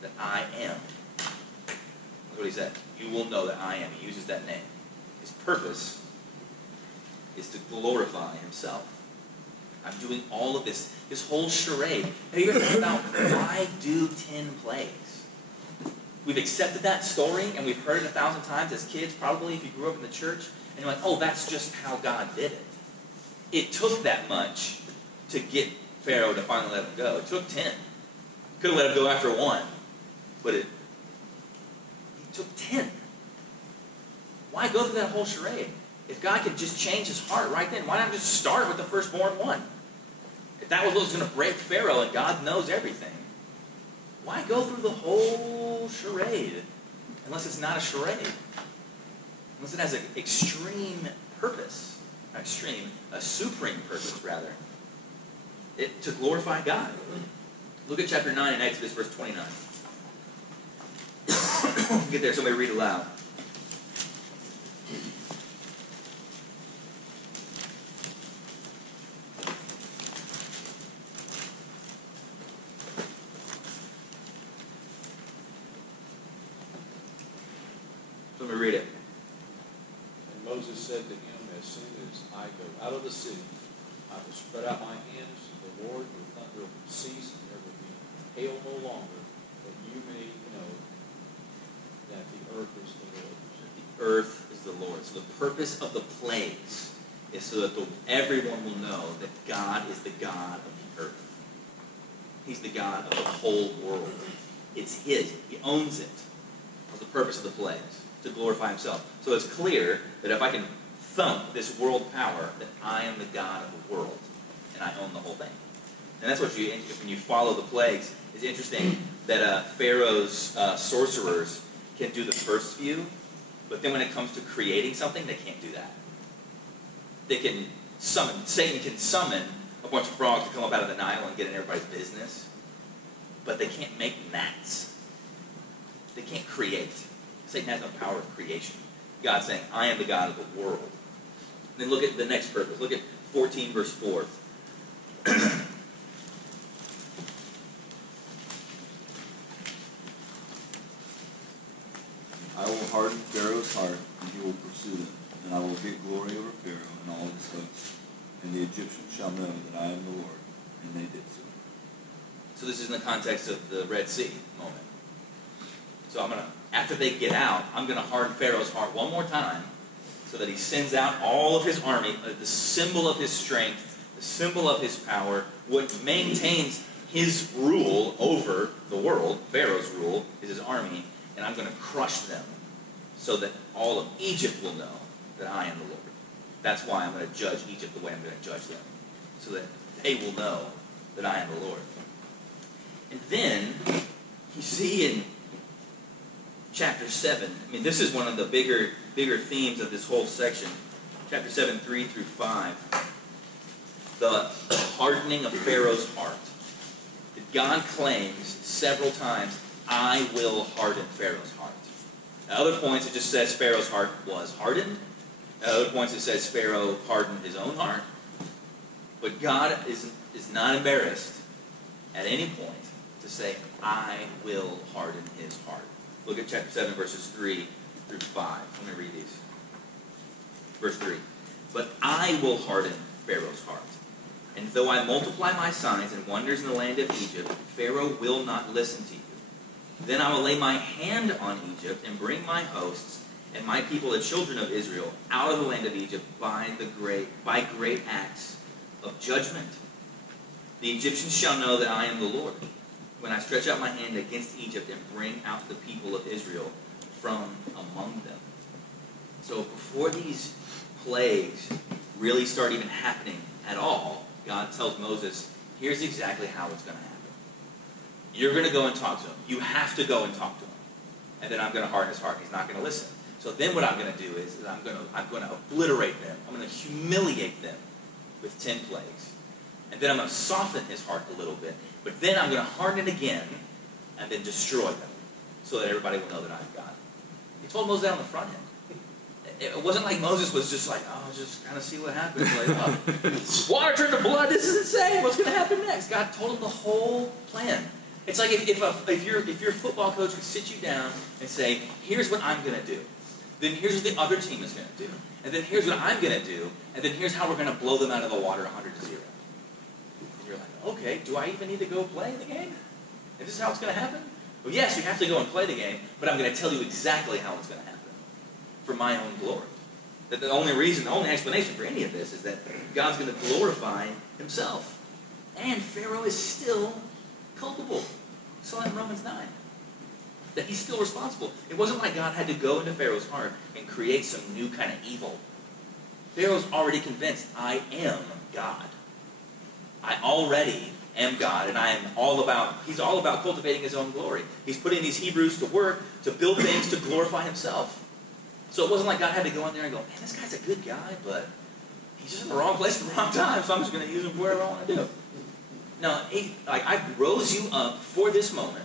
that I am. That's what he said. You will know that I am. He uses that name. His purpose is to glorify himself. I'm doing all of this whole charade. Have you ever thought about why do 10 plagues? We've accepted that story, and we've heard it 1,000 times as kids, probably if you grew up in the church, and you're like, oh, that's just how God did it. It took that much to get Pharaoh to finally let him go. It took 10. Could have let him go after 1, but it took 10. Why go through that whole charade? If God could just change his heart right then, why not just start with the firstborn one? If that was what was going to break Pharaoh and God knows everything, why go through the whole charade unless it's not a charade? Unless it has an extreme purpose. Not extreme, a supreme purpose, rather. To glorify God. Look at chapter 9 in Exodus, verse 29. Get there, somebody read aloud. Somebody read it. And Moses said to him, as soon as I go out of the city, I will spread out my hands to the Lord, the thunder will cease, and there will be hail no longer, that you may know that the earth is the Lord's. The earth is the Lord. So the purpose of the plagues is so that everyone will know that God is the God of the earth. He's the God of the whole world. It's his. He owns it. That's the purpose of the plagues, to glorify himself. So it's clear that if I can thump this world power, that I am the God of the world, and I own the whole thing. And that's what when you follow the plagues, it's interesting that Pharaoh's sorcerers can do the first few, but then when it comes to creating something, they can't do that. They can summon, Satan can summon a bunch of frogs to come up out of the Nile and get in everybody's business, but they can't make gnats. They can't create. Satan has no power of creation. God's saying, I am the God of the world. And then look at the next purpose. Look at 14 verse 4. I will harden Pharaoh's heart, and he will pursue them, and I will get glory over Pharaoh and all his hosts. And the Egyptians shall know that I am the Lord. And they did so. So this is in the context of the Red Sea moment. So after they get out, I'm going to harden Pharaoh's heart one more time so that he sends out all of his army, the symbol of his strength, the symbol of his power, what maintains his rule over the world, Pharaoh's rule, is his army, and I'm going to crush them so that all of Egypt will know that I am the Lord. That's why I'm going to judge Egypt the way I'm going to judge them, so that they will know that I am the Lord. And then, you see in chapter 7, I mean, this is one of the bigger themes of this whole section. Chapter 7, 3 through 5. The hardening of Pharaoh's heart. That God claims several times, I will harden Pharaoh's heart. At other points, it just says Pharaoh's heart was hardened. At other points, it says Pharaoh hardened his own heart. But God is not embarrassed at any point to say, I will harden his heart. Look at chapter 7, verses 3 through 5. Let me read these. Verse 3. But I will harden Pharaoh's heart. And though I multiply my signs and wonders in the land of Egypt, Pharaoh will not listen to you. Then I will lay my hand on Egypt and bring my hosts and my people, the children of Israel, out of the land of Egypt by great acts of judgment. The Egyptians shall know that I am the Lord, when I stretch out my hand against Egypt and bring out the people of Israel from among them. So before these plagues really start even happening at all, God tells Moses, here's exactly how it's going to happen. You're going to go and talk to him. You have to go and talk to him. And then I'm going to harden his heart. He's not going to listen. So then what I'm going to do is I'm going to obliterate them. I'm going to humiliate them with 10 plagues. And then I'm going to soften his heart a little bit. But then I'm going to harden it again and then destroy them so that everybody will know that I'm God. He told Moses that on the front end. It wasn't like Moses was just like, oh, just kind of see what happens. Like, oh, water turned to blood. This is insane. What's going to happen next? God told him the whole plan. It's like if your football coach could sit you down and say, here's what I'm going to do. Then here's what the other team is going to do. And then here's what I'm going to do. And then here's how we're going to blow them out of the water 100-0. And you're like, okay, do I even need to go play the game? Is this how it's going to happen? Well, yes, you have to go and play the game, but I'm going to tell you exactly how it's going to happen for my own glory. That the only explanation for any of this is that God's going to glorify himself. And Pharaoh is still culpable. We saw that in Romans 9. That he's still responsible. It wasn't like God had to go into Pharaoh's heart and create some new kind of evil. Pharaoh's already convinced, I am God. I already am God, and he's all about cultivating his own glory. He's putting these Hebrews to work to build things to glorify himself. So it wasn't like God had to go in there and go, man, this guy's a good guy, but he's just in the wrong place at the wrong time, so I'm just going to use him for whatever I want to do. No, I rose you up for this moment.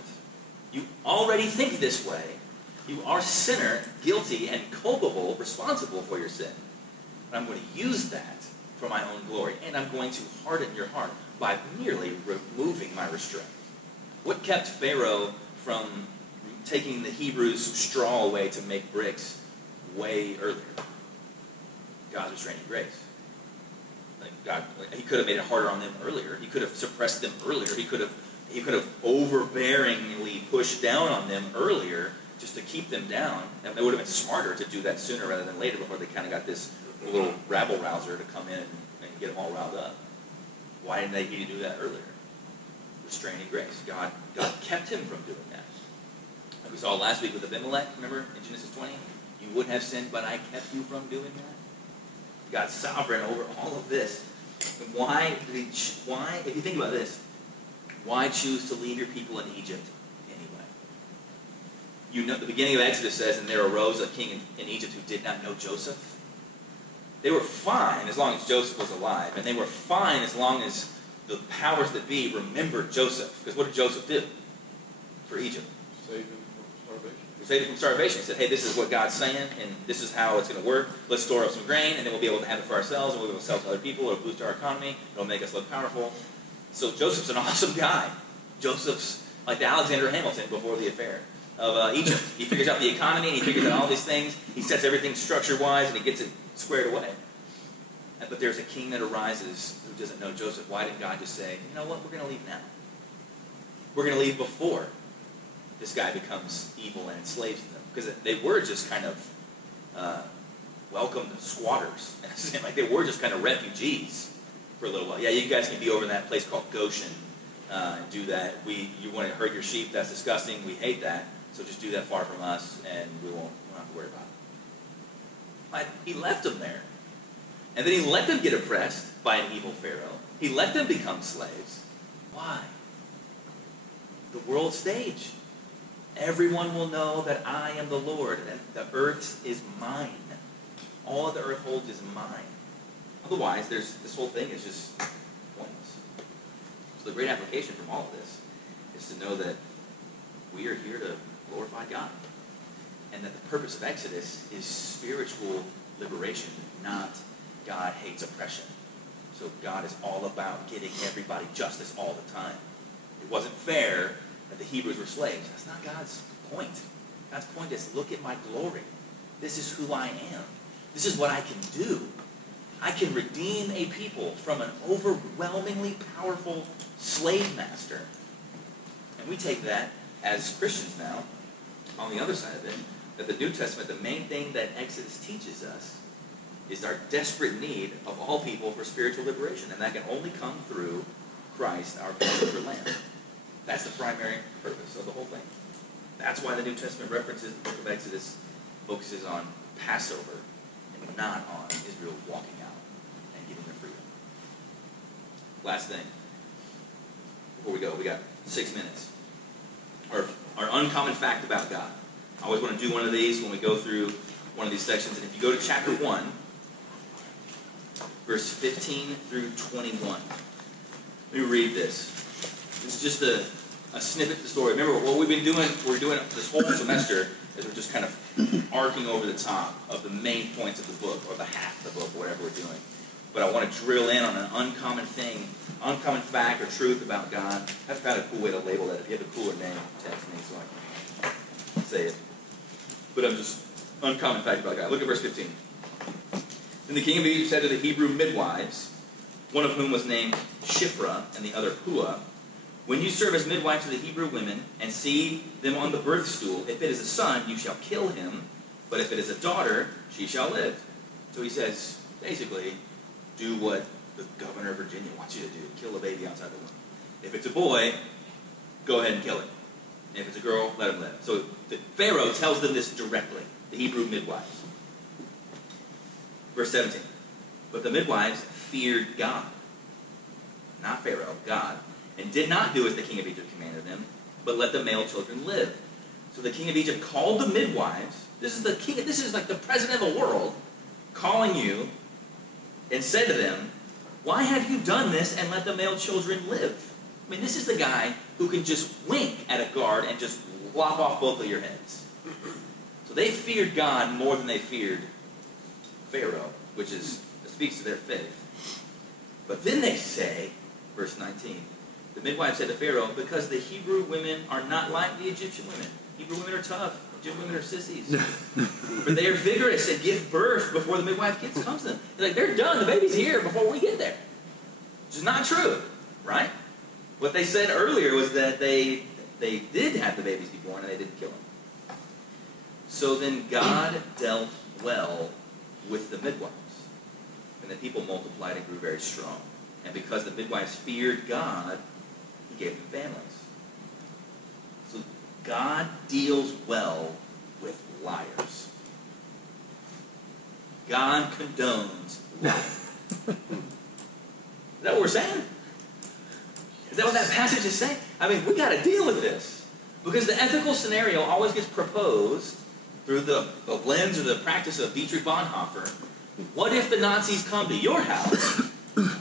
You already think this way. You are sinner, guilty, and culpable, responsible for your sin. And I'm going to use that for my own glory, and I'm going to harden your heart by merely removing my restraint. What kept Pharaoh from taking the Hebrews' straw away to make bricks way earlier? God's restraining grace. He could have made it harder on them earlier. He could have suppressed them earlier. He could have overbearingly pushed down on them earlier just to keep them down. And it would have been smarter to do that sooner rather than later before they kind of got this little rabble-rouser to come in and get them all riled up. Why didn't he do that earlier? Restraining grace. God kept him from doing that. Like we saw last week with Abimelech, remember in Genesis 20? You would have sinned, but I kept you from doing that. God's sovereign over all of this. And why, if you think about this, why choose to leave your people in Egypt anyway? You know, the beginning of Exodus says, and there arose a king in Egypt who did not know Joseph. They were fine as long as Joseph was alive, and they were fine as long as the powers that be remembered Joseph. Because what did Joseph do for Egypt? Save them from starvation. He saved them from starvation. He said, hey, this is what God's saying, and this is how it's going to work. Let's store up some grain, and then we'll be able to have it for ourselves, and we'll be able to sell it to other people. It'll boost our economy. It'll make us look powerful. So Joseph's an awesome guy. Joseph's like the Alexander Hamilton before the affair of Egypt. He figures out the economy, and he figures out all these things. He sets everything structure-wise, and he gets it squared away. But there's a king that arises who doesn't know Joseph. Why did God just say, you know what, we're going to leave now? We're going to leave before this guy becomes evil and enslaves them. Because they were just kind of welcomed squatters. Like they were just kind of refugees for a little while. Yeah, you guys can be over in that place called Goshen and do that. You want to herd your sheep, that's disgusting. We hate that. So just do that far from us, and we won't have to worry about it. Why? He left them there. And then he let them get oppressed by an evil Pharaoh. He let them become slaves. Why? The world stage. Everyone will know that I am the Lord, and the earth is mine. All the earth holds is mine. Otherwise, this whole thing is just pointless. So the great application from all of this is to know that we are here to glorify God. And that the purpose of Exodus is spiritual liberation, not God hates oppression. So God is all about getting everybody justice all the time. It wasn't fair that the Hebrews were slaves. That's not God's point. God's point is, look at my glory. This is who I am. This is what I can do. I can redeem a people from an overwhelmingly powerful slave master. And we take that as Christians now, on the other side of it, that the New Testament, the main thing that Exodus teaches us is our desperate need of all people for spiritual liberation. And that can only come through Christ, our Passover Lamb. That's the primary purpose of the whole thing. That's why the New Testament references the book of Exodus focuses on Passover and not on Israel walking out and getting their freedom. Last thing, before we go, we got 6 minutes. Our uncommon fact about God. I always want to do one of these when we go through one of these sections. And if you go to chapter 1, verse 15 through 21. Let me read this. This is just a snippet of the story. Remember, what we've been doing, we're doing this whole semester, is we're just kind of arcing over the top of the main points of the book, or the half of the book, or whatever we're doing. But I want to drill in on an uncommon thing, uncommon fact or truth about God. I've found a cool way to label that. If you have a cooler name, text me so I can say it. But I'm just, uncommon fact about God. Look at verse 15. Then the king of Egypt said to the Hebrew midwives, one of whom was named Shiphrah and the other Puah, when you serve as midwife to the Hebrew women and see them on the birth stool, if it is a son, you shall kill him, but if it is a daughter, she shall live. So he says, basically, do what the governor of Virginia wants you to do. Kill a baby outside the womb. If it's a boy, go ahead and kill it. And if it's a girl, let him live. So the Pharaoh tells them this directly, the Hebrew midwives. Verse 17. But the midwives feared God, not Pharaoh, God, and did not do as the king of Egypt commanded them, but let the male children live. So the king of Egypt called the midwives. This is the king. This is like the president of the world calling you, and said to them, why have you done this and let the male children live? I mean, this is the guy who can just wink at a guard and just lop off both of your heads. So they feared God more than they feared Pharaoh, which speaks to their faith. But then they say, verse 19, the midwife said to Pharaoh, because the Hebrew women are not like the Egyptian women. Hebrew women are tough. Egyptian women are sissies. For they are vigorous and give birth before the midwife comes to them. They're like, they're done. The baby's here before we get there. Which is not true, right? What they said earlier was that they did have the babies be born and they didn't kill them. So then God dealt well with the midwives. And the people multiplied and grew very strong. And because the midwives feared God, he gave them families. So God deals well with liars. God condones lying. Is that what we're saying? Is that what that passage is saying? I mean, we got to deal with this. Because the ethical scenario always gets proposed through the lens or the practice of Dietrich Bonhoeffer. What if the Nazis come to your house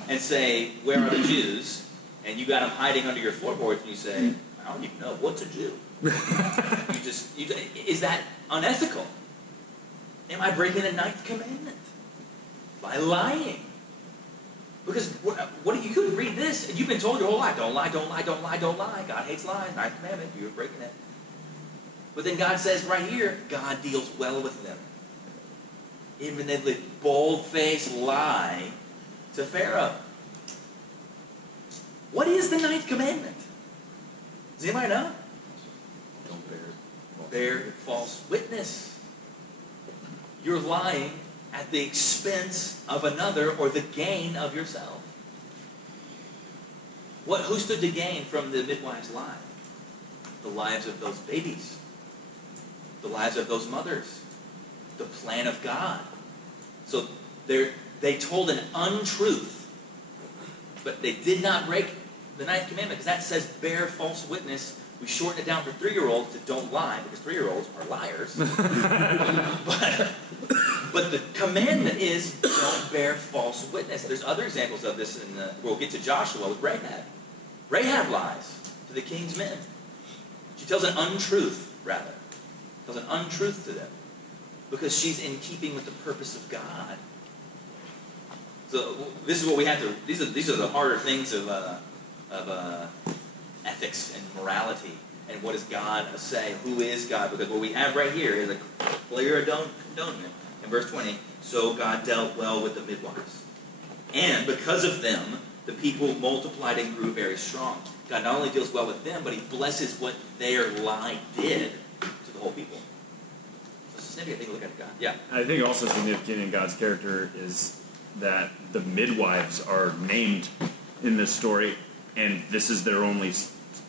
and say, where are the Jews? And you got them hiding under your floorboards and you say, I don't even know what's a Jew. Is that unethical? Am I breaking the 9th commandment? By lying. Because you could read this and you've been told your whole life, don't lie, don't lie, don't lie, don't lie. God hates lies, 9th commandment, you're breaking it. But then God says right here, God deals well with them. Even they would bold-faced lie to Pharaoh. What is the 9th commandment? Does anybody know? Don't bear false witness. You're lying at the expense of another or the gain of yourself. Who stood to gain from the midwife's lie? The lives of those babies. The lives of those mothers. The plan of God. So they told an untruth, but they did not break the ninth commandment, because that says bear false witness. We shorten it down for 3-year-olds to don't lie, because 3-year-olds are liars. but the commandment is don't bear false witness. There's other examples of this, we'll get to Joshua with Rahab. Rahab lies to the king's men. She tells an untruth, rather. Tells an untruth to them, because she's in keeping with the purpose of God. So this is what we have to. These are the harder things of ethics and morality, and what does God say? Who is God? Because what we have right here is a clear atonement in verse 20. So God dealt well with the midwives, and because of them, the people multiplied and grew very strong. God not only deals well with them, but He blesses what their lie did to the whole people. So it's a significant thing to look at God. Yeah. I think also significant in God's character is that the midwives are named in this story, and this is their only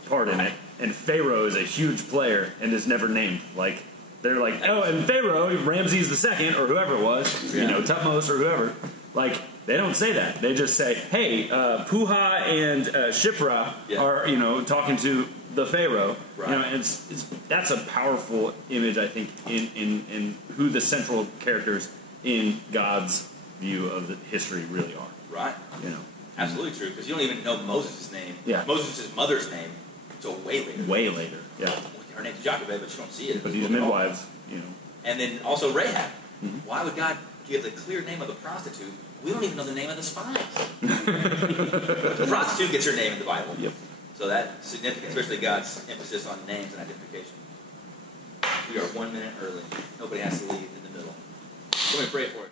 part in it. And Pharaoh is a huge player and is never named. Like, they're like, oh, and Pharaoh, Ramses II, or whoever it was, Tutmos or whoever, like, they don't say that. They just say, hey, Puha and Shipra are, talking to the Pharaoh. Right. And that's a powerful image, I think, in who the central characters in God's view of the history really are. Right. Absolutely true, because you don't even know Moses' name. Yeah. Moses' mother's name until way later. Way later, yeah. Her name's Jochebed, but you don't see it. But these midwives, And then also Rahab. Mm-hmm. Why would God give the clear name of the prostitute? We don't even know the name of the spies. The prostitute gets her name in the Bible. Yep. So that's significant, especially God's emphasis on names and identification. We are 1 minute early. Nobody has to leave in the middle. Let me pray for us.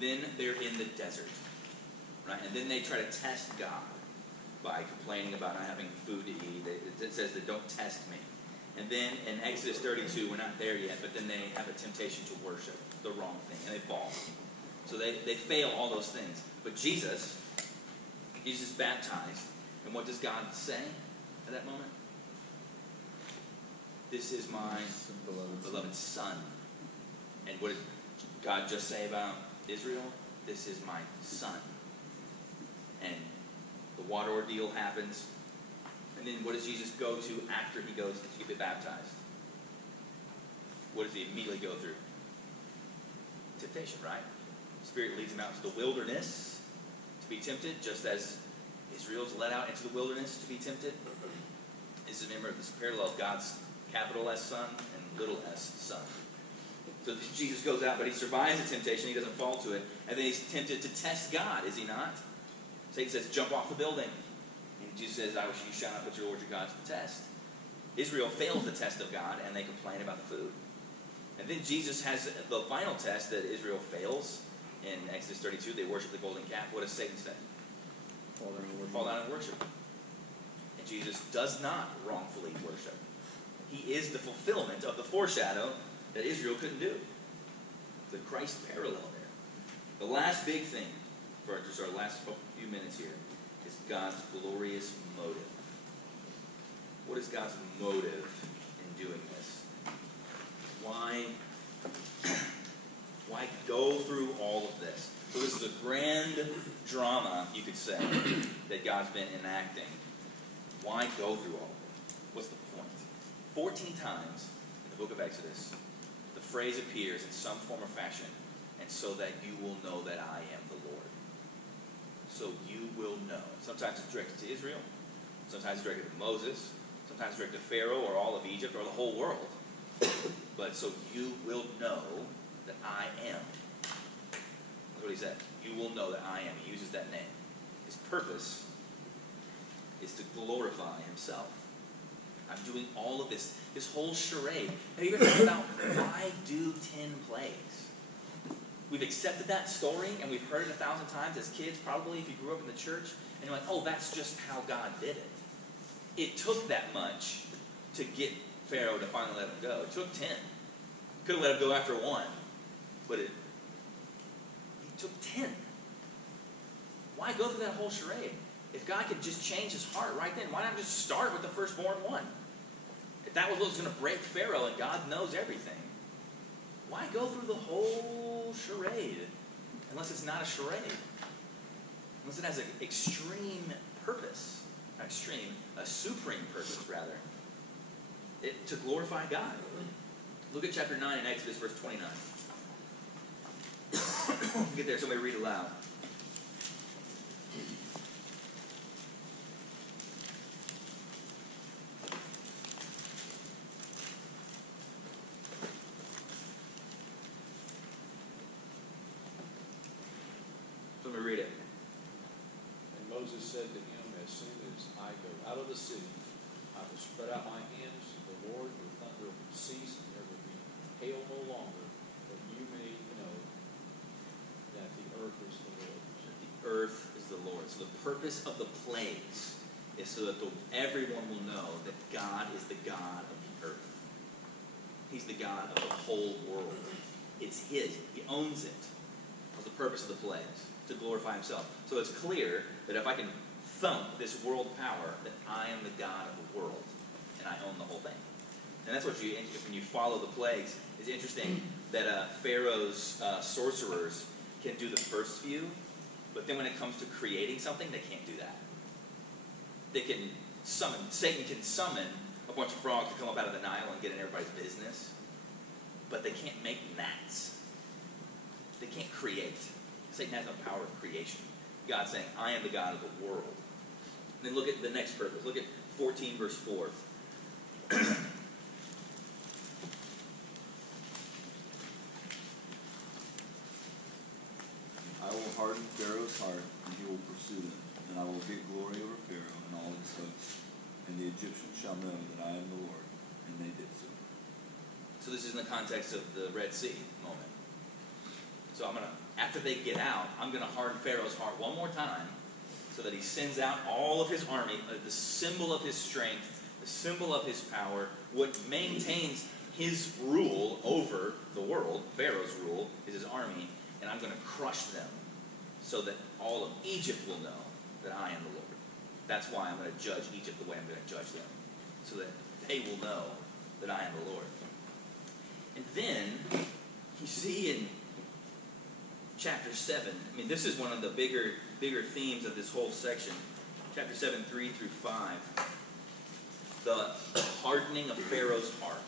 And then they're in the desert, right? And then they try to test God by complaining about not having food to eat. It says that don't test me. And then in Exodus 32, we're not there yet, but then they have a temptation to worship the wrong thing, and they fall. So they fail all those things. But Jesus is baptized, and what does God say at that moment? This is my beloved son. And what did God just say about Israel? This is my son. And the water ordeal happens. And then what does Jesus go to after he goes to get baptized? What does he immediately go through? Temptation, right? The Spirit leads him out to the wilderness to be tempted, just as Israel's led out into the wilderness to be tempted. This is, remember, this parallel of God's capital S Son and little s Son. So Jesus goes out, but he survives the temptation. He doesn't fall to it. And then he's tempted to test God, is he not? Satan says, jump off the building. And Jesus says, I wish you shall not put your Lord your God to the test. Israel fails the test of God, and they complain about the food. And then Jesus has the final test that Israel fails. In Exodus 32, they worship the golden calf. What does Satan say? Fall down and worship. And Jesus does not wrongfully worship. He is the fulfillment of the foreshadow that Israel couldn't do. The Christ parallel there. The last big thing for just our last few minutes here is God's glorious motive. What is God's motive in doing this? Why go through all of this? So this is a grand drama, you could say, that God's been enacting. Why go through all of it? What's the point? 14 times in the book of Exodus, the phrase appears in some form or fashion, and so that you will know that I am the Lord. So you will know. Sometimes it's directed to Israel. Sometimes it's directed to Moses. Sometimes it's directed to Pharaoh or all of Egypt or the whole world. But so you will know that I am. That's what he said. You will know that I am. He uses that name. His purpose is to glorify himself. I'm doing all of this whole charade. Have you ever thought about why do 10 plagues? We've accepted that story, and we've heard it 1,000 times as kids, probably if you grew up in the church, and you're like, oh, that's just how God did it. It took that much to get Pharaoh to finally let him go. It took 10. Could have let him go after one, but it took 10. Why go through that whole charade? If God could just change his heart right then, why not just start with the firstborn one? If that was what was going to break Pharaoh and God knows everything, why go through the whole charade unless it's not a charade? Unless it has an extreme purpose. Not extreme, a supreme purpose, rather. To glorify God. Look at chapter 9 in Exodus, verse 29. Get there, somebody read aloud. Somebody read it. And Moses said to him, as soon as I go out of the city, I will spread out my hands to the Lord, your thunder will cease, and there will be hail no longer, that you may know that the earth is the Lord's. The earth is the Lord. So the purpose of the plagues is so that everyone will know that God is the God of the earth. He's the God of the whole world. It's his. He owns it. That's the purpose of the plagues, to glorify himself. So it's clear that if I can thump this world power, that I am the God of the world, and I own the whole thing. And that's what when you follow the plagues, it's interesting that Pharaoh's sorcerers can do the first few, but then when it comes to creating something, they can't do that. They can summon, Satan can summon a bunch of frogs to come up out of the Nile and get in everybody's business, but they can't make gnats. They can't create. Satan has no power of creation. God's saying, I am the God of the world. And then look at the next purpose. Look at 14 verse 4. I will harden Pharaoh's heart, and he will pursue them, and I will get glory over Pharaoh and all his hosts. And the Egyptians shall know that I am the Lord. And they did so. So this is in the context of the Red Sea moment. So I'm going to after they get out, I'm going to harden Pharaoh's heart one more time so that he sends out all of his army, the symbol of his strength, the symbol of his power, what maintains his rule over the world, Pharaoh's rule, is his army, and I'm going to crush them so that all of Egypt will know that I am the Lord. That's why I'm going to judge Egypt the way I'm going to judge them, so that they will know that I am the Lord. And then, you see in chapter 7, I mean, this is one of the bigger themes of this whole section. Chapter 7, 3 through 5. The hardening of Pharaoh's heart.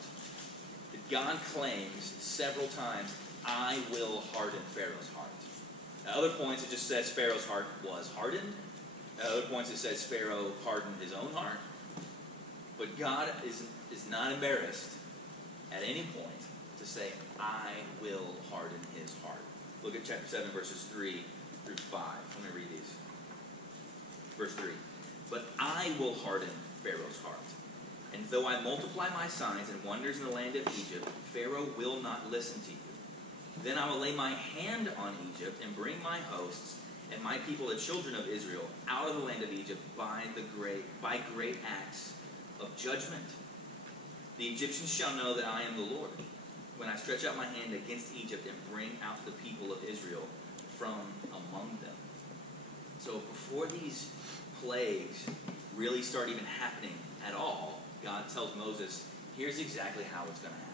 That God claims several times, I will harden Pharaoh's heart. At other points, it just says Pharaoh's heart was hardened. At other points, it says Pharaoh hardened his own heart. But God is not embarrassed at any point to say, I will harden his heart. Look at chapter 7, verses 3 through 5. Let me read these. Verse 3. But I will harden Pharaoh's heart. And though I multiply my signs and wonders in the land of Egypt, Pharaoh will not listen to you. Then I will lay my hand on Egypt and bring my hosts and my people, the children of Israel, out of the land of Egypt by great acts of judgment. The Egyptians shall know that I am the Lord, when I stretch out my hand against Egypt and bring out the people of Israel from among them. So before these plagues really start even happening at all, God tells Moses, here's exactly how it's going to happen.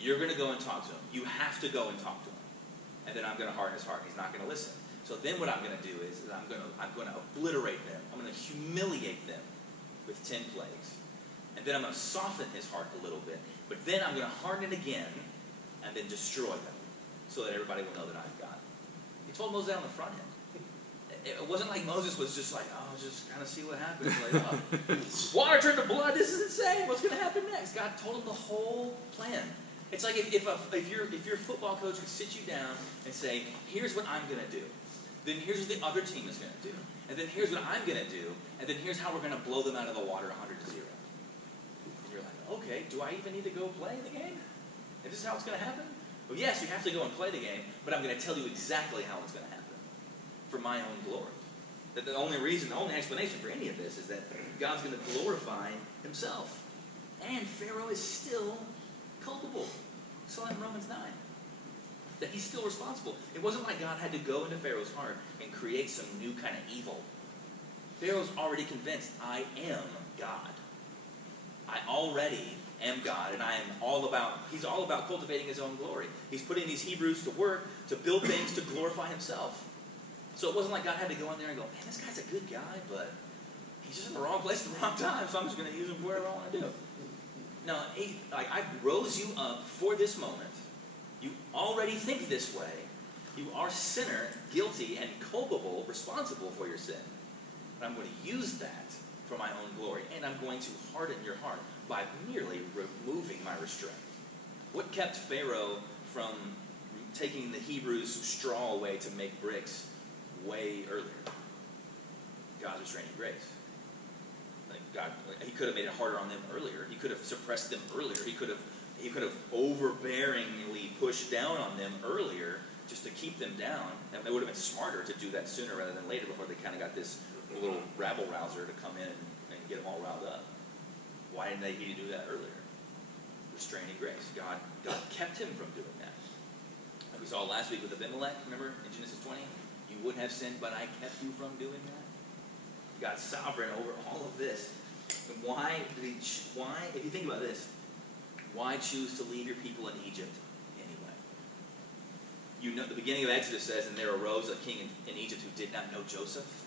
You're going to go and talk to him. You have to go and talk to him. And then I'm going to harden his heart. He's not going to listen. So then what I'm going to do is I'm going to obliterate them. I'm going to humiliate them with 10 plagues. And then I'm going to soften his heart a little bit. But then I'm going to harden it again and then destroy them so that everybody will know that I'm God. He told Moses that on the front end. It wasn't like Moses was just like, oh, just kind of see what happens. Like, oh, water turned to blood. This is insane. What's going to happen next? God told him the whole plan. It's like if your football coach would sit you down and say, here's what I'm going to do. Then here's what the other team is going to do. And then here's what I'm going to do. And then here's how we're going to blow them out of the water 100-0. And you're like, okay, do I even need to go play the game? Is this how it's going to happen? Well, yes, you have to go and play the game, but I'm going to tell you exactly how it's going to happen for my own glory. That the only explanation for any of this is that God's going to glorify himself. And Pharaoh is still culpable. So in Romans 9. That he's still responsible. It wasn't like God had to go into Pharaoh's heart and create some new kind of evil. Pharaoh's already convinced, I am God. I already am God, and he's all about cultivating his own glory. He's putting these Hebrews to work to build things to glorify himself. So it wasn't like God had to go in there and go, man, this guy's a good guy, but he's just in the wrong place at the wrong time, so I'm just going to use him for whatever I want to do. No, I rose you up for this moment. You already think this way. You are sinner, guilty, and culpable, responsible for your sin. But I'm going to use that for my own glory, and I'm going to harden your heart by merely removing my restraint. What kept Pharaoh from taking the Hebrews' straw away to make bricks way earlier? God's restraining grace. He could have made it harder on them earlier. He could have suppressed them earlier. He could have overbearingly pushed down on them earlier just to keep them down. And it would have been smarter to do that sooner rather than later before they kind of got this little rabble-rouser to come in and get them all riled up. Why didn't he do that earlier? Restraining grace. God kept him from doing that. Like we saw last week with Abimelech, remember in Genesis 20? You would have sinned, but I kept you from doing that. God's sovereign over all of this. And why, if you think about this, why choose to leave your people in Egypt anyway? You know, the beginning of Exodus says, and there arose a king in Egypt who did not know Joseph.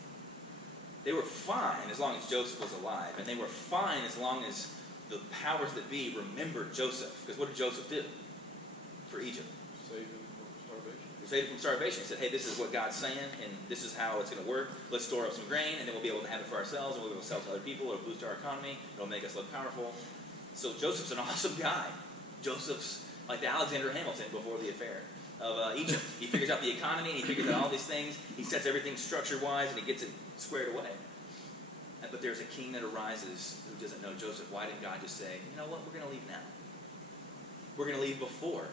They were fine as long as Joseph was alive. And they were fine as long as the powers that be remembered Joseph. Because what did Joseph do for Egypt? Save them from starvation. He saved them from starvation. He said, hey, this is what God's saying, and this is how it's going to work. Let's store up some grain, and then we'll be able to have it for ourselves, and we'll be able to sell it to other people. It'll boost our economy. It'll make us look powerful. So Joseph's an awesome guy. Joseph's like the Alexander Hamilton before the affair of Egypt. He figures out the economy, and he figures out all these things. He sets everything structure-wise, and he gets it squared away. But there's a king that arises who doesn't know Joseph. Why didn't God just say, you know what, we're going to leave now. We're going to leave before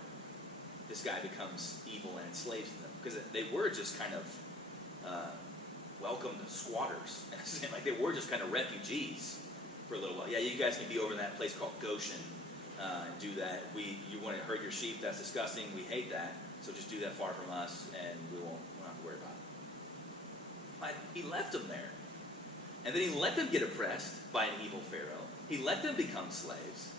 this guy becomes evil and enslaves them. Because they were just kind of welcomed squatters. Like they were just kind of refugees for a little while. Yeah, you guys can be over in that place called Goshen and do that. You want to herd your sheep, that's disgusting. We hate that. So just do that far from us, and we won't have to worry about it. But he left them there. And then he let them get oppressed by an evil Pharaoh. He let them become slaves.